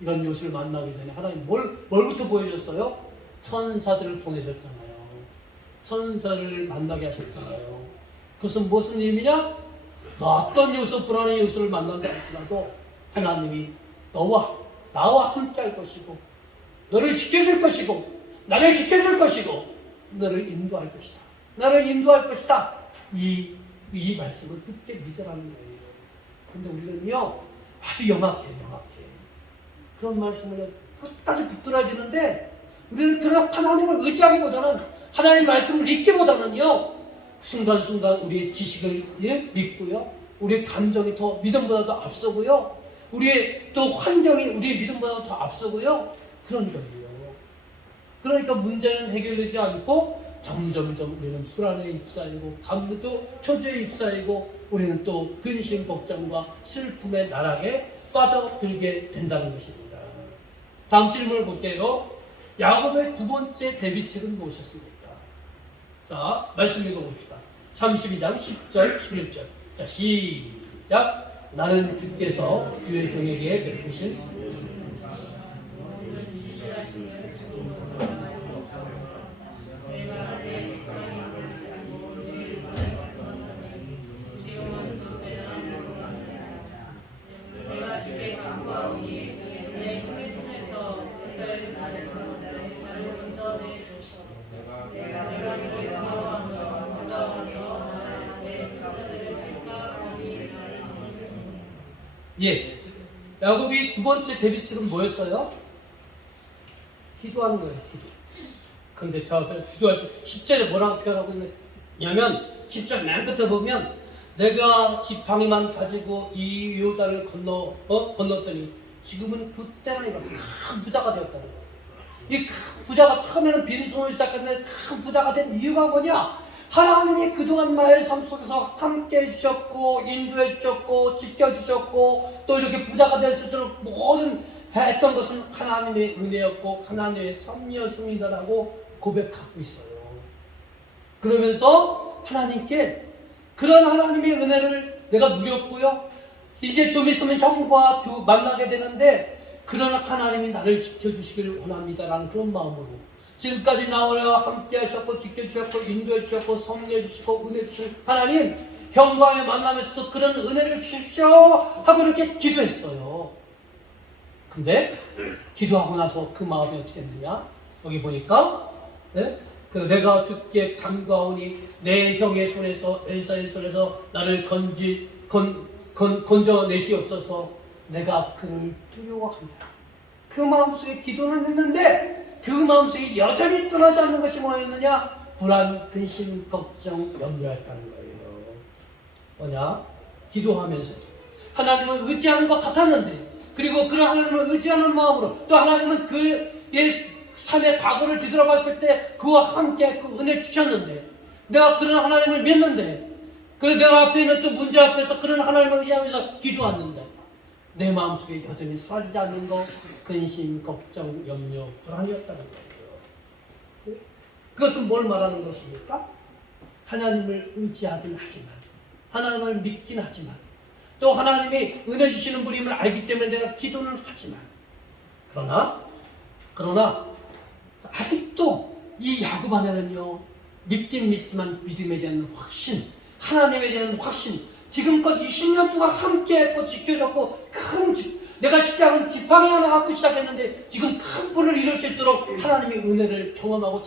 이런 요소를 만나기 전에 하나님 뭘부터 보여줬어요? 천사들을 보내셨잖아요. 천사를 만나게 하셨잖아요. 그것은 무슨 의미냐? 어떤 요소, 불안의 요소를 만난다 할지라도 하나님이 나와 함께 할 것이고 너를 지켜줄 것이고 나를 지켜줄 것이고 너를 인도할 것이다. 나를 인도할 것이다. 이 말씀을 굳게 믿으라는 거예요. 근데 우리는요 아주 영악해. 그런 말씀을 끝까지 붙들어지는데 우리는 그런 하나님을 의지하기보다는 하나님 말씀을 믿기보다는요 순간순간 우리의 지식을 믿고요, 우리의 감정이 더 믿음보다도 앞서고요, 우리의 또 환경이 우리의 믿음보다 더 앞서고요. 그런 거예요. 그러니까 문제는 해결되지 않고 점점점 우리는 불안에 휩싸이고 다음부터 초조에 휩싸이고 우리는 또 근심 걱정과 슬픔의 나락에 빠져들게 된다는 것입니다. 다음 질문을 볼게요. 야곱의 두 번째 대비책은 무엇이었습니까? 자, 말씀 읽어봅시다. 32장 10절 11절. 자, 시작. 나는 주께서 주의 종에게 베푸신 예, 야곱이 두 번째 대비책은 뭐였어요? 기도하는 거예요, 기도. 근데 저 기도할 때 10절에 뭐라고 표현하고 있냐면 10절 맨 끝에 보면 내가 지팡이만 가지고 이 요단을 건넜더니 지금은 그때랑 이런 큰 부자가 되었다는 거예요. 이 큰 부자가 처음에는 빈손으로 시작했는데 큰 부자가 된 이유가 뭐냐? 하나님이 그동안 나의 삶 속에서 함께 해주셨고 인도해 주셨고 지켜주셨고 또 이렇게 부자가 될 수 있도록 모든 했던 것은 하나님의 은혜였고 하나님의 섭리였습니다라고 고백하고 있어요. 그러면서 하나님께 그런 하나님의 은혜를 내가 누렸고요. 이제 좀 있으면 형과 주 만나게 되는데 그러나 하나님이 나를 지켜주시길 원합니다라는 그런 마음으로 지금까지 나와 함께 하셨고 지켜주셨고 인도해 주셨고 섭리해 주시고 은혜 주신 하나님 형과의 만남에서도 그런 은혜를 주십시오 하고 이렇게 기도했어요. 근데 기도하고 나서 그 마음이 어떻게 됐느냐? 여기 보니까 그 내가 주께 간구하오니 내 형의 손에서 엘사의 손에서 나를 건져내시옵소서. 내가 그를 두려워합니다. 그 마음속에 기도는 했는데 그 마음속에 여전히 떠나지 않는 것이 뭐였느냐? 불안, 근심, 걱정, 염려였다는 거예요. 뭐냐? 기도하면서도 하나님을 의지하는 것 같았는데 그리고 그런 하나님을 의지하는 마음으로 또 하나님은 그의 삶의 과거를 뒤돌아봤을 때 그와 함께 그 은혜 주셨는데 내가 그런 하나님을 믿는데 그래서 내가 앞에 있는 또 문제 앞에서 그런 하나님을 의지하면서 기도하는데 내 마음속에 여전히 사라지지 않는 거 근심, 걱정, 염려, 불안이었다는 거예요. 그것은 뭘 말하는 것입니까? 하나님을 의지하긴 하지만 하나님을 믿긴 하지만 또 하나님이 은혜 주시는 분임을 알기 때문에 내가 기도는 하지만 그러나 아직도 이 야곱 안에는요 믿긴 믿지만 믿음에 대한 확신, 하나님에 대한 확신 지금껏 20년 동안 함께했고 지켜줬고 내가 시작은 지팡이 하나 갖고 시작했는데 지금 큰 불을 이룰 수 있도록 하나님의 은혜를 경험하고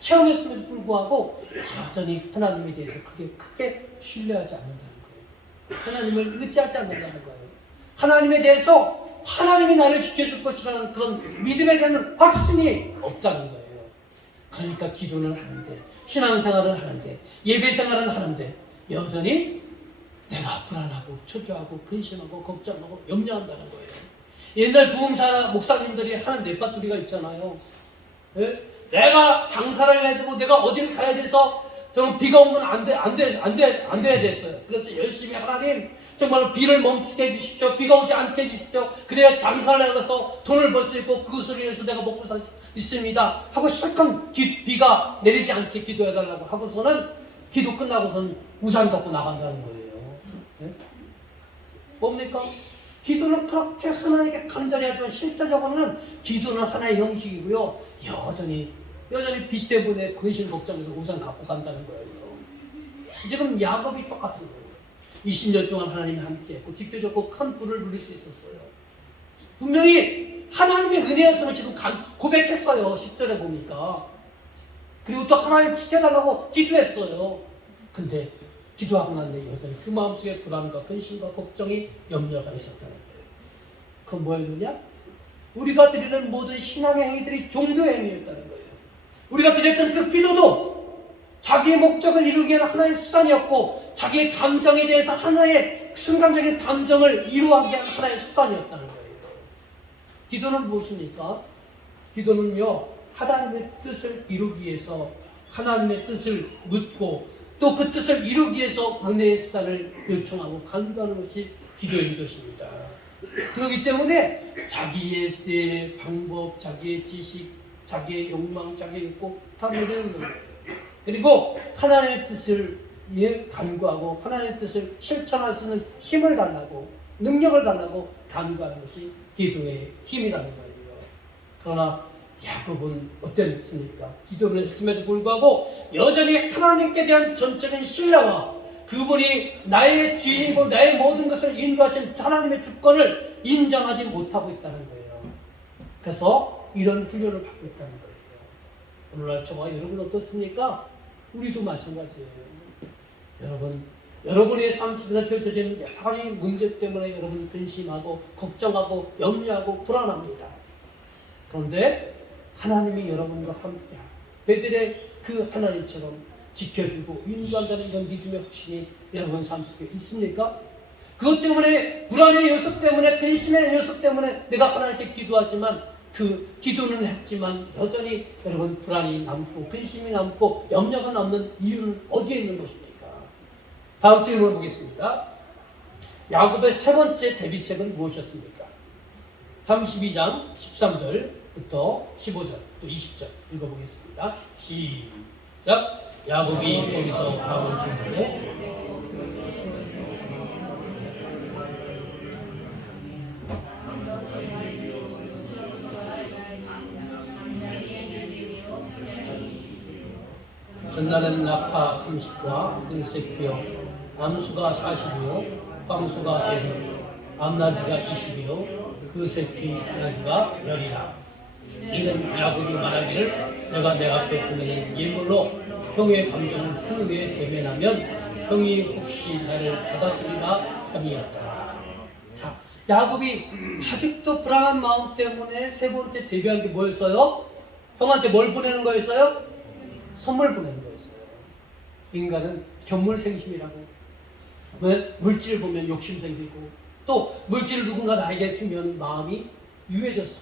체험했음에도 불구하고 여전히 하나님에 대해서 크게 신뢰하지 않는다는 거예요. 하나님을 의지하지 않는다는 거예요. 하나님에 대해서 하나님이 나를 지켜줄 것이라는 그런 믿음에 대한 확신이 없다는 거예요. 그러니까 기도는 하는데 신앙생활은 하는데 예배생활은 하는데 여전히 내가 불안하고 초조하고 근심하고 걱정하고 염려한다는 거예요. 옛날 부흥사 목사님들이 하는 넷바뚜리가 있잖아요. 네? 내가 장사를 해야 되고 내가 어디를 가야 돼서 정말 비가 오면 안 돼야 됐어요. 그래서 열심히 하나님 정말 비를 멈추게 해주십시오. 비가 오지 않게 해주십시오. 그래야 장사를 해서 돈을 벌 수 있고 그것으로 인해서 내가 먹고 살 수 있습니다. 하고 실컷 비가 내리지 않게 기도해달라고 하고서는 기도 끝나고서는 우산 갖고 나간다는 거예요. 네? 뭡니까? 기도는 그렇게 하나님께 간절히 하지만 실제적으로는 기도는 하나의 형식이고요. 여전히 비 때문에 근심 걱정해서 우산 갖고 간다는 거예요. 지금 야곱이 똑같은 거예요. 20년 동안 하나님이 함께했고 지켜줬고 큰 불을 누릴 수 있었어요. 분명히 하나님의 은혜였으면 지금 고백했어요. 10절에 보니까. 그리고 또 하나님 지켜달라고 기도했어요. 근데 기도하고 난 뒤에 여전히 그 마음속에 불안과 근심과 걱정이 염려가 있었다는 거예요. 그건 뭐였느냐? 우리가 드리는 모든 신앙의 행위들이 종교의 행위였다는 거예요. 우리가 드렸던 그 기도도 자기의 목적을 이루기 위한 하나의 수단이었고 자기의 감정에 대해서 하나의 순간적인 감정을 이루하게 하는 하나의 수단이었다는 거예요. 기도는 무엇입니까? 기도는요, 하나님의 뜻을 이루기 위해서 하나님의 뜻을 묻고 또 그 뜻을 이루기 위해서 은혜의 수단을 요청하고 간구하는 것이 기도인 것입니다. 그렇기 때문에 자기의 방법, 자기의 지식, 자기의 욕망, 자기의 욕구 다 내려놓는 거예요. 그리고 하나님의 뜻을 간구하고 하나님의 뜻을 실천할 수 있는 힘을 달라고, 능력을 달라고 간구하는 것이 기도의 힘이라는 거예요. 그러나 야곱은 어땠습니까? 기도를 했음에도 불구하고 여전히 하나님께 대한 전적인 신뢰와 그분이 나의 주인이고 나의 모든 것을 인도하신 하나님의 주권을 인정하지 못하고 있다는 거예요. 그래서 이런 훈련을 받고 있다는 거예요. 오늘날 저와 여러분 어떻습니까? 우리도 마찬가지예요. 여러분의 삶 속에서 펼쳐지는 여러 가지 문제 때문에 여러분 근심하고 걱정하고 염려하고 불안합니다. 그런데 하나님이 여러분과 함께 베델의 그 하나님처럼 지켜주고 인도한다는 이런 믿음의 확신이 여러분 삶 속에 있습니까? 그것 때문에 불안의 요소 때문에 근심의 요소 때문에 내가 하나님께 기도하지만 그 기도는 했지만 여전히 여러분 불안이 남고 근심이 남고 염려가 남는 이유는 어디에 있는 것입니까? 다음 질문을 보겠습니다. 야곱의 세 번째 대비책은 무엇이었습니까? 32장 13절부터 15절 또 20절 읽어보겠습니다. 시작. 야곱이 거기서 다음을 질문해 전날은 낙타 30과 은색이요 암수가 40이요 황수가 100이요 암나귀가 20이요 그 새끼 나귀가 10이라. 이는 야곱이 말하기를 내가 내 앞에 보내는 예물로 형의 감정을 후에 대면하면 형이 혹시 나를 받아주리라 함이었다. 자, 야곱이 아직도 불안한 마음 때문에 세 번째 대비한 게 뭐였어요? 형한테 뭘 보내는 거였어요? 선물 보내는 거였어요. 인간은 견물생심이라고. 왜? 물질을 보면 욕심 생기고 또 물질을 누군가 나에게 주면 마음이 유해져서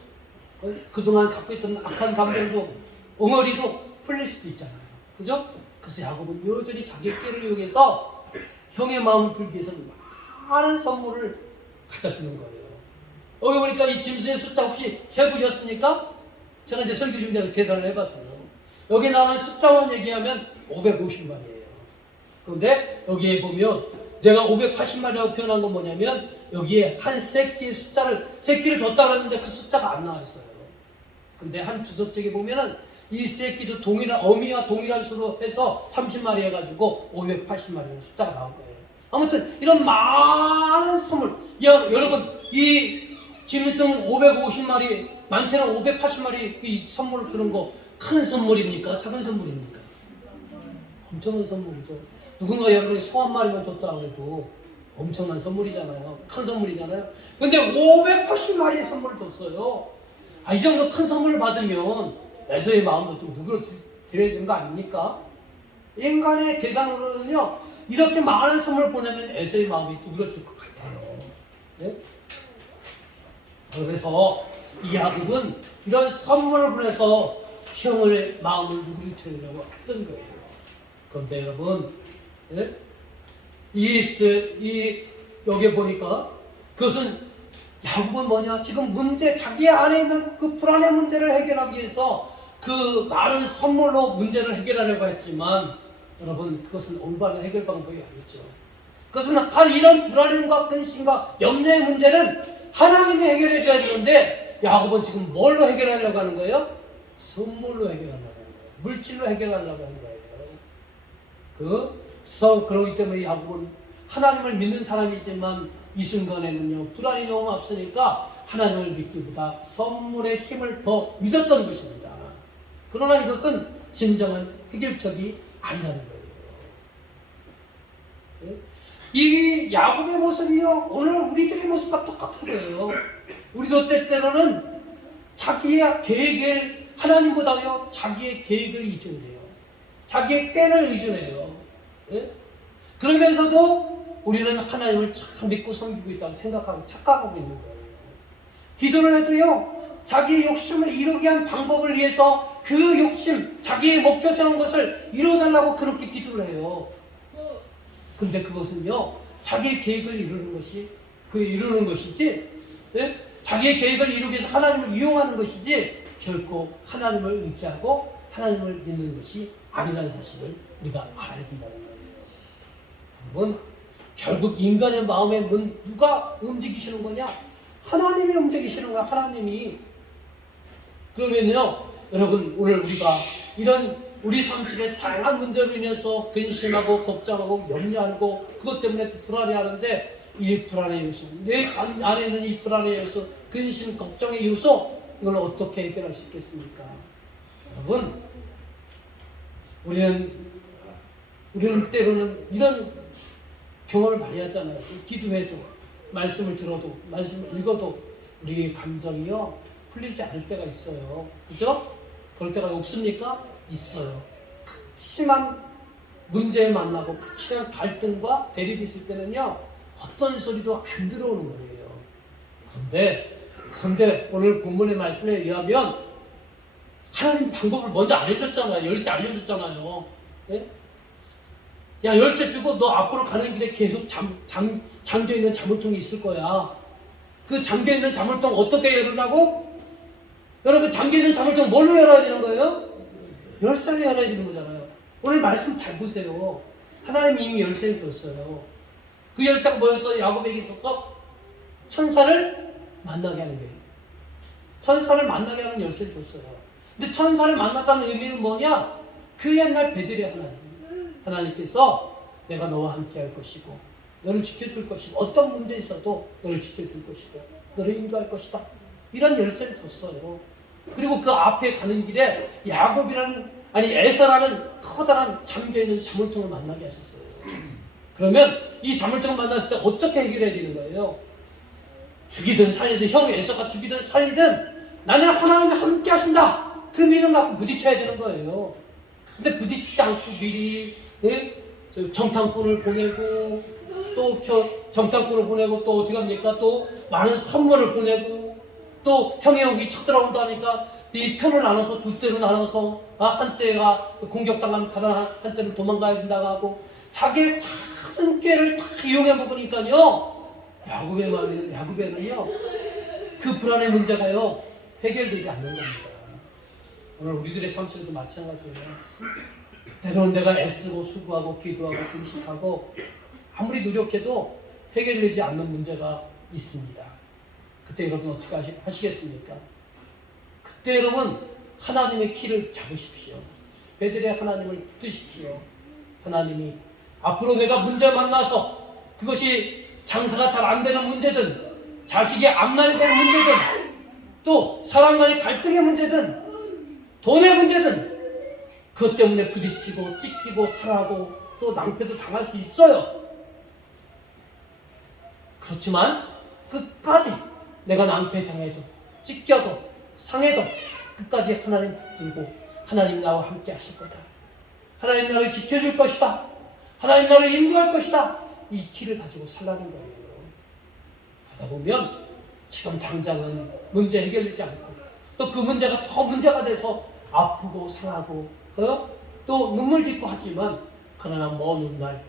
그동안 갖고 있던 악한 감정도 엉어리도 풀릴 수도 있잖아요. 그죠? 그래서 야곱은 여전히 자기 깨를 이용해서 형의 마음을 풀기 위해서 많은 선물을 갖다 주는 거예요. 여기 보니까 이 짐승의 숫자 혹시 세보셨습니까? 제가 이제 설교 준비해서 계산을 해봤어요. 여기 나오는 숫자만 얘기하면 550마리예요. 그런데 여기에 보면 내가 580마리라고 표현한 건 뭐냐면 여기에 한 새끼의 새끼를 줬다고 했는데 그 숫자가 안 나와 있어요. 근데 한 주석책에 보면은 이 새끼도 어미와 동일한 수로 해서 30마리 해가지고 580마리라는 숫자가 나온 거예요. 아무튼 이런 많은 선물, 여러분 이 짐승 550마리, 많게는 580마리 이 선물을 주는 거 큰 선물입니까? 작은 선물입니까? 엄청난 선물이죠. 누군가 여러분이 소 한 마리만 줬다고 해도 엄청난 선물이잖아요. 큰 선물이잖아요. 근데 580마리의 선물을 줬어요. 이 정도 큰 선물을 받으면 에서의 마음도 좀 누그러뜨려야 되는 거 아닙니까? 인간의 계산으로는요, 이렇게 많은 선물을 보내면 에서의 마음이 누그러질 것 같아요. 네? 그래서 이 야곱은 이런 선물을 보내서 형의 마음을 누그러뜨리려고 했던 거예요. 그런데 여러분, 네? 여기 보니까 그것은 야곱은 뭐냐? 지금 자기 안에 있는 그 불안의 문제를 해결하기 위해서 그 많은 선물로 문제를 해결하려고 했지만 여러분 그것은 올바른 해결 방법이 아니죠. 그것은 바로 이런 불안함과 근심과 염려의 문제는 하나님이 해결해 줘야 되는데 야곱은 지금 뭘로 해결하려고 하는 거예요? 선물로 해결하려고 하는 거예요. 물질로 해결하려고 하는 거예요. 그러기 때문에 야곱은 하나님을 믿는 사람이지만 이 순간에는요 불안이 너무 앞서니까 하나님을 믿기보다 선물의 힘을 더 믿었던 것입니다. 그러나 이것은 진정한 해결책이 아니라는 거예요. 이 야곱의 모습이요 오늘 우리들의 모습과 똑같은 거예요. 우리도 때때로는 자기의 계획을 하나님보다요 자기의 계획을 의존해요. 자기의 꾀를 의존해요. 예? 그러면서도 우리는 하나님을 참 믿고 섬기고 있다고 생각하고 착각하고 있는 거예요. 기도를 해도요, 자기의 욕심을 이루기 위한 방법을 위해서 그 욕심, 자기의 목표 세운 것을 이루어달라고 그렇게 기도를 해요. 근데 그것은요, 자기의 계획을 이루는 것이지, 네? 자기의 계획을 이루기 위해서 하나님을 이용하는 것이지, 결코 하나님을 의지하고 하나님을 믿는 것이 아니라는 사실을 우리가 알아야 된다는 거예요. 여러분, 결국 인간의 마음에 누가 움직이시는 거냐? 하나님이 움직이시는 거야, 하나님이. 그러면요, 여러분, 오늘 우리가 이런 우리 삶 속에 다양한 문제로 인해서 근심하고 걱정하고 염려하고 그것 때문에 불안해하는데, 이 불안의 요소, 내 안에 있는 이 불안의 요소, 근심, 걱정의 요소, 이걸 어떻게 해결할 수 있겠습니까? 여러분, 우리는 때로는 이런 경험을 많이 하잖아요. 기도해도, 말씀을 들어도, 말씀을 읽어도 우리 감정이요, 풀리지 않을 때가 있어요. 그죠? 그럴 때가 없습니까? 있어요. 심한 문제에 만나고 심한 갈등과 대립이 있을 때는요, 어떤 소리도 안 들어오는 거예요. 그런데 오늘 본문의 말씀에 의하면 하나님 방법을 먼저 알려줬잖아요. 열쇠 알려줬잖아요. 네? 야, 열쇠 주고 너 앞으로 가는 길에 계속 잠겨있는 자물통이 있을 거야. 그 잠겨있는 자물통 어떻게 열으라고? 여러분, 잠겨있는 자물통 뭘로 열어야 되는 거예요? 열쇠를 열어야 되는 거잖아요. 오늘 말씀 잘 보세요. 하나님이 이미 열쇠를 줬어요. 그 열쇠가 뭐였어? 야곱에게 있어서 천사를 만나게 하는 거예요. 천사를 만나게 하는 열쇠를 줬어요. 근데 천사를 만났다는 의미는 뭐냐? 그 옛날 베들의 하나님께서 내가 너와 함께 할 것이고 너를 지켜줄 것이고 어떤 문제 있어도 너를 지켜줄 것이고 너를 인도할 것이다. 이런 열쇠를 줬어요. 그리고 그 앞에 가는 길에 에서라는 커다란 잠겨있는 자물통을 만나게 하셨어요. 그러면 이 자물통을 만났을 때 어떻게 해결해야 되는 거예요? 죽이든 살리든, 형 에서가 죽이든 살리든 나는 하나님이 함께 하신다. 그 믿음 갖고 부딪혀야 되는 거예요. 근데 부딪히지 않고 미리 정탐꾼을 보내고 또 어떻게 합니까? 또 많은 선물을 보내고 또 형이 여기 쳐들어온다니까 이 편을 나눠서 두 때로 나눠서 한때가 공격당하면 다른 한때는 도망가야 된다고 하고 자기의 작은 꾀를 다 이용해 먹으니까요. 야곱에는요 그 불안의 문제가요 해결되지 않는 겁니다. 오늘 우리들의 삶 속에도 마찬가지예요. 때로는 내가 애쓰고 수고하고 기도하고 금식하고 아무리 노력해도 해결되지 않는 문제가 있습니다. 그때 여러분 어떻게 하시겠습니까? 그때 여러분 하나님의 키를 잡으십시오. 베들의 하나님을 붙드십시오. 하나님이 앞으로 내가 문제 만나서 그것이 장사가 잘 안 되는 문제든 자식이 암난이 되는 문제든 또 사람과의 갈등의 문제든 돈의 문제든 그것 때문에 부딪히고 찢기고 상하고 또 낭패도 당할 수 있어요. 그렇지만 끝까지 내가 낭패 당해도 찢겨도 상해도 끝까지 하나님 붙들고 하나님 나와 함께 하실 거다. 하나님 나를 지켜줄 것이다. 하나님 나를 인도할 것이다. 이 키를 가지고 살라는 거예요. 하다 보면 지금 당장은 문제 해결되지 않고 또 그 문제가 더 문제가 돼서 아프고 상하고 또 눈물 짓고 하지만 그러나 먼 훗날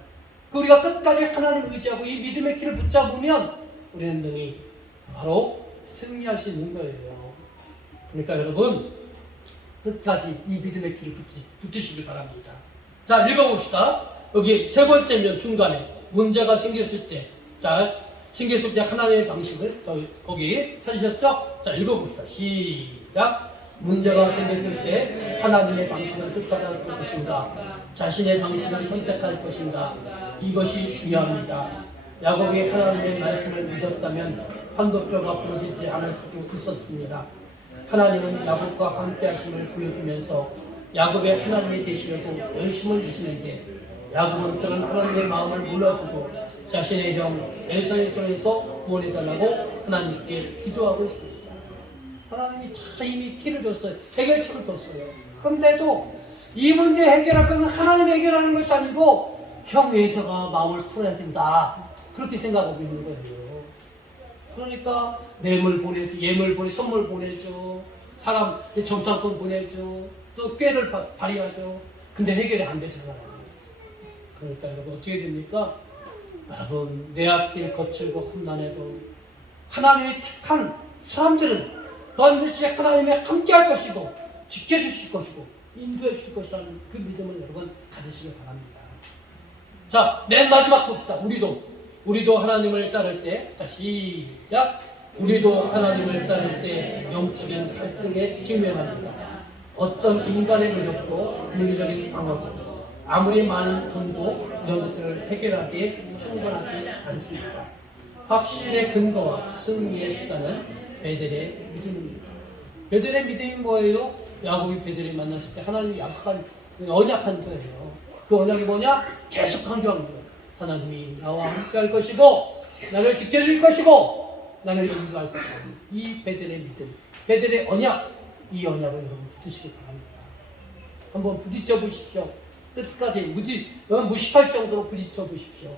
우리가 끝까지 하나님을 의지하고 이 믿음의 키를 붙잡으면 우리는 능히 바로 승리할 수 있는 거예요. 그러니까 여러분 끝까지 이 믿음의 키를 붙으시길 바랍니다. 자, 읽어봅시다. 여기 세 번째 면 중간에 문제가 생겼을 때 하나님의 방식을 거기 찾으셨죠? 자, 읽어봅시다. 시작. 문제가 생겼을 때 하나님의 방식을 쫓아갈 것인가? 자신의 방식을 선택할 것인가? 이것이 중요합니다. 야곱이 하나님의 말씀을 믿었다면 한도뼈가 부러지지 않을 수도 있었습니다. 하나님은 야곱과 함께 하심을 보여주면서 야곱의 하나님이 되시려고 열심을 내시는데 야곱은 그런 하나님의 마음을 몰라주고 자신의 형 에서의 손에서 구원해달라고 하나님께 기도하고 있습니다. 하나님이 다 이미 키를 줬어요. 해결책을 줬어요. 그런데도 이 문제 해결할 것은 하나님이 해결하는 것이 아니고 형 위해서가 마음을 풀어야 된다. 그렇게 생각하고 있는 거예요. 그러니까 뇌물 보내줘, 예물 보내, 선물 보내줘, 사람 정탐꾼 보내줘, 또 꾀를 발휘하죠. 근데 해결이 안 되잖아요. 그러니까 여러분 어떻게 됩니까? 여러분 내 앞길 거칠고 험난해도 하나님이 택한 사람들은 반드시 하나님의 함께 할 것이고 지켜주실 것이고 인도해 주실 것이라는 그 믿음을 여러분 가지시길 바랍니다. 자, 맨 마지막 봅시다. 우리도 하나님을 따를 때, 자 시작. 우리도 하나님을 따를 때 영적인 갈등에 직면합니다. 어떤 인간의 노력도 물리적인 방어도 아무리 많은 돈도 이런 것들을 해결하기에 충분하지 않습니다. 확신의 근거와 승리의 수단은 베델의 믿음입니다. 베델의 믿음이 뭐예요? 야곱이 베델을 만났을 때 하나님이 약속한 언약한 거예요. 그 언약이 뭐냐? 계속 강조하는 거예요. 하나님이 나와 함께 할 것이고 나를 지켜줄 것이고 나를 인도할 것이고 이 베델의 믿음, 베델의 언약, 이 언약을 여러분 붙으시기 바랍니다. 한번 부딪혀 보십시오. 끝까지 무식할 정도로 부딪혀 보십시오.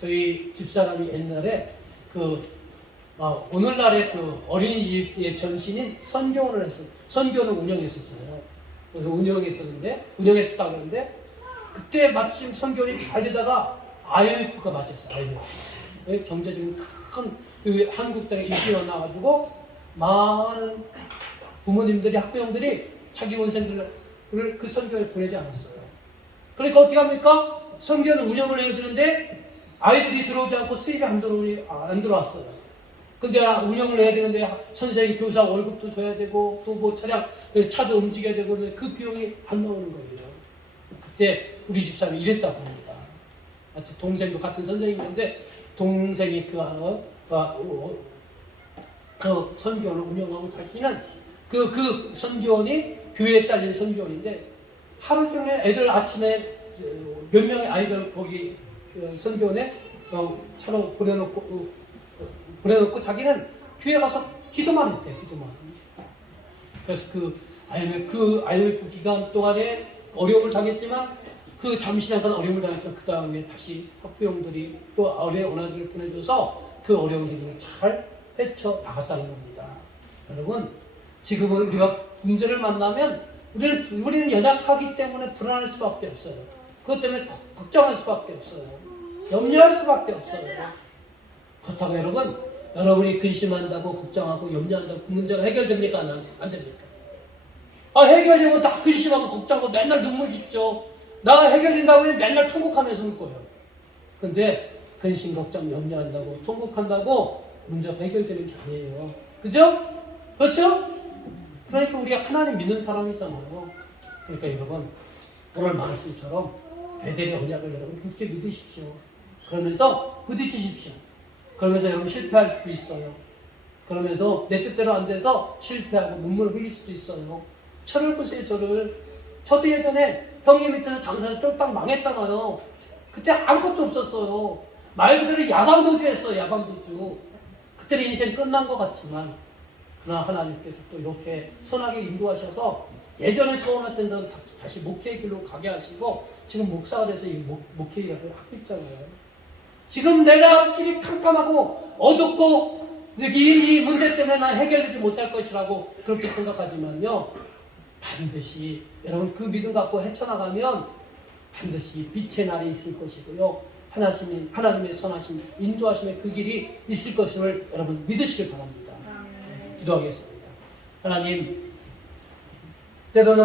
저희 집사람이 옛날에 오늘날의 그 어린이집의 전신인 선교원을 했어요. 선교원을 운영했었어요. 운영했었다고 하는데 그때 마침 선교원이 잘 되다가 IMF가 맞았어요. IMF. 경제적인 큰 한국 땅에 인기가 나가지고 많은 부모님들이 학부형들이 자기 원생들을 그 선교에 보내지 않았어요. 그러니까 어떻게 합니까? 선교는 운영을 해야 되는데 아이들이 들어오지 않고 수입이 안 들어왔어요. 근데 운영을 해야 되는데 선생님, 교사 월급도 줘야 되고 또 뭐 차도 움직여야 되고 그 비용이 안 나오는 거예요. 그때 우리 집사람이 이랬다고 합니다. 마치 동생도 같은 선생님인데 동생이 그 선교원을 운영하고 자기는 그 선교원이 교회에 딸린 선교원인데 하루 종일 애들 아침에 몇 명의 아이들 거기 선교원에 차로 보내놓고 자기는 교회 가서 기도만 했대. 기도만. 그래서 그 IMF 기간 동안에 어려움을 당했지만 그 잠시 잠깐 어려움을 당했지만 그 다음에 다시 학부형들이 또 어려운 아이들을 보내줘서 그 어려움들을 잘 헤쳐나갔다는 겁니다. 여러분 지금은 우리가 문제를 만나면 우리는 연약하기 때문에 불안할 수밖에 없어요. 그것 때문에 걱정할 수밖에 없어요. 염려할 수밖에 없어요. 그렇다고 여러분이 근심한다고 걱정하고 염려한다고 그 문제가 해결됩니까? 안 됩니까? 해결되면 다 근심하고 걱정하고 맨날 눈물 짓죠. 나가 해결된다고 하면 맨날 통곡하면서 울 거예요. 근데 근심, 걱정, 염려한다고 통곡한다고 문제가 해결되는 게 아니에요. 그죠? 그렇죠? 그러니까 우리가 하나님 믿는 사람이잖아요. 그러니까 여러분 오늘 말씀처럼 베델의 언약을 여러분 굳게 믿으십시오. 그러면서 부딪히십시오. 그러면서 여러분 실패할 수도 있어요. 그러면서 내 뜻대로 안 돼서 실패하고 눈물을 흘릴 수도 있어요. 저를 보세요. 저도 예전에 형님 밑에서 장사를 쫄딱 망했잖아요. 그때 아무것도 없었어요. 말 그대로 야밤도주였어요. 야밤도주. 그때는 인생 끝난 것 같지만 그러나 하나님께서 또 이렇게 선하게 인도하셔서 예전에 서운했던 데는 다시 목회의 길로 가게 하시고 지금 목사가 돼서 이 목회의 길을 하고 있잖아요. 지금 내가 길이 캄캄하고 어둡고 이 문제 때문에 난 해결되지 못할 것이라고 그렇게 생각하지만요. 반드시 여러분 그 믿음 갖고 헤쳐나가면 반드시 빛의 날이 있을 것이고요. 하나님의 선하신 인도하심의 그 길이 있을 것을 여러분 믿으시길 바랍니다. 기도하겠습니다. 하나님, 때로는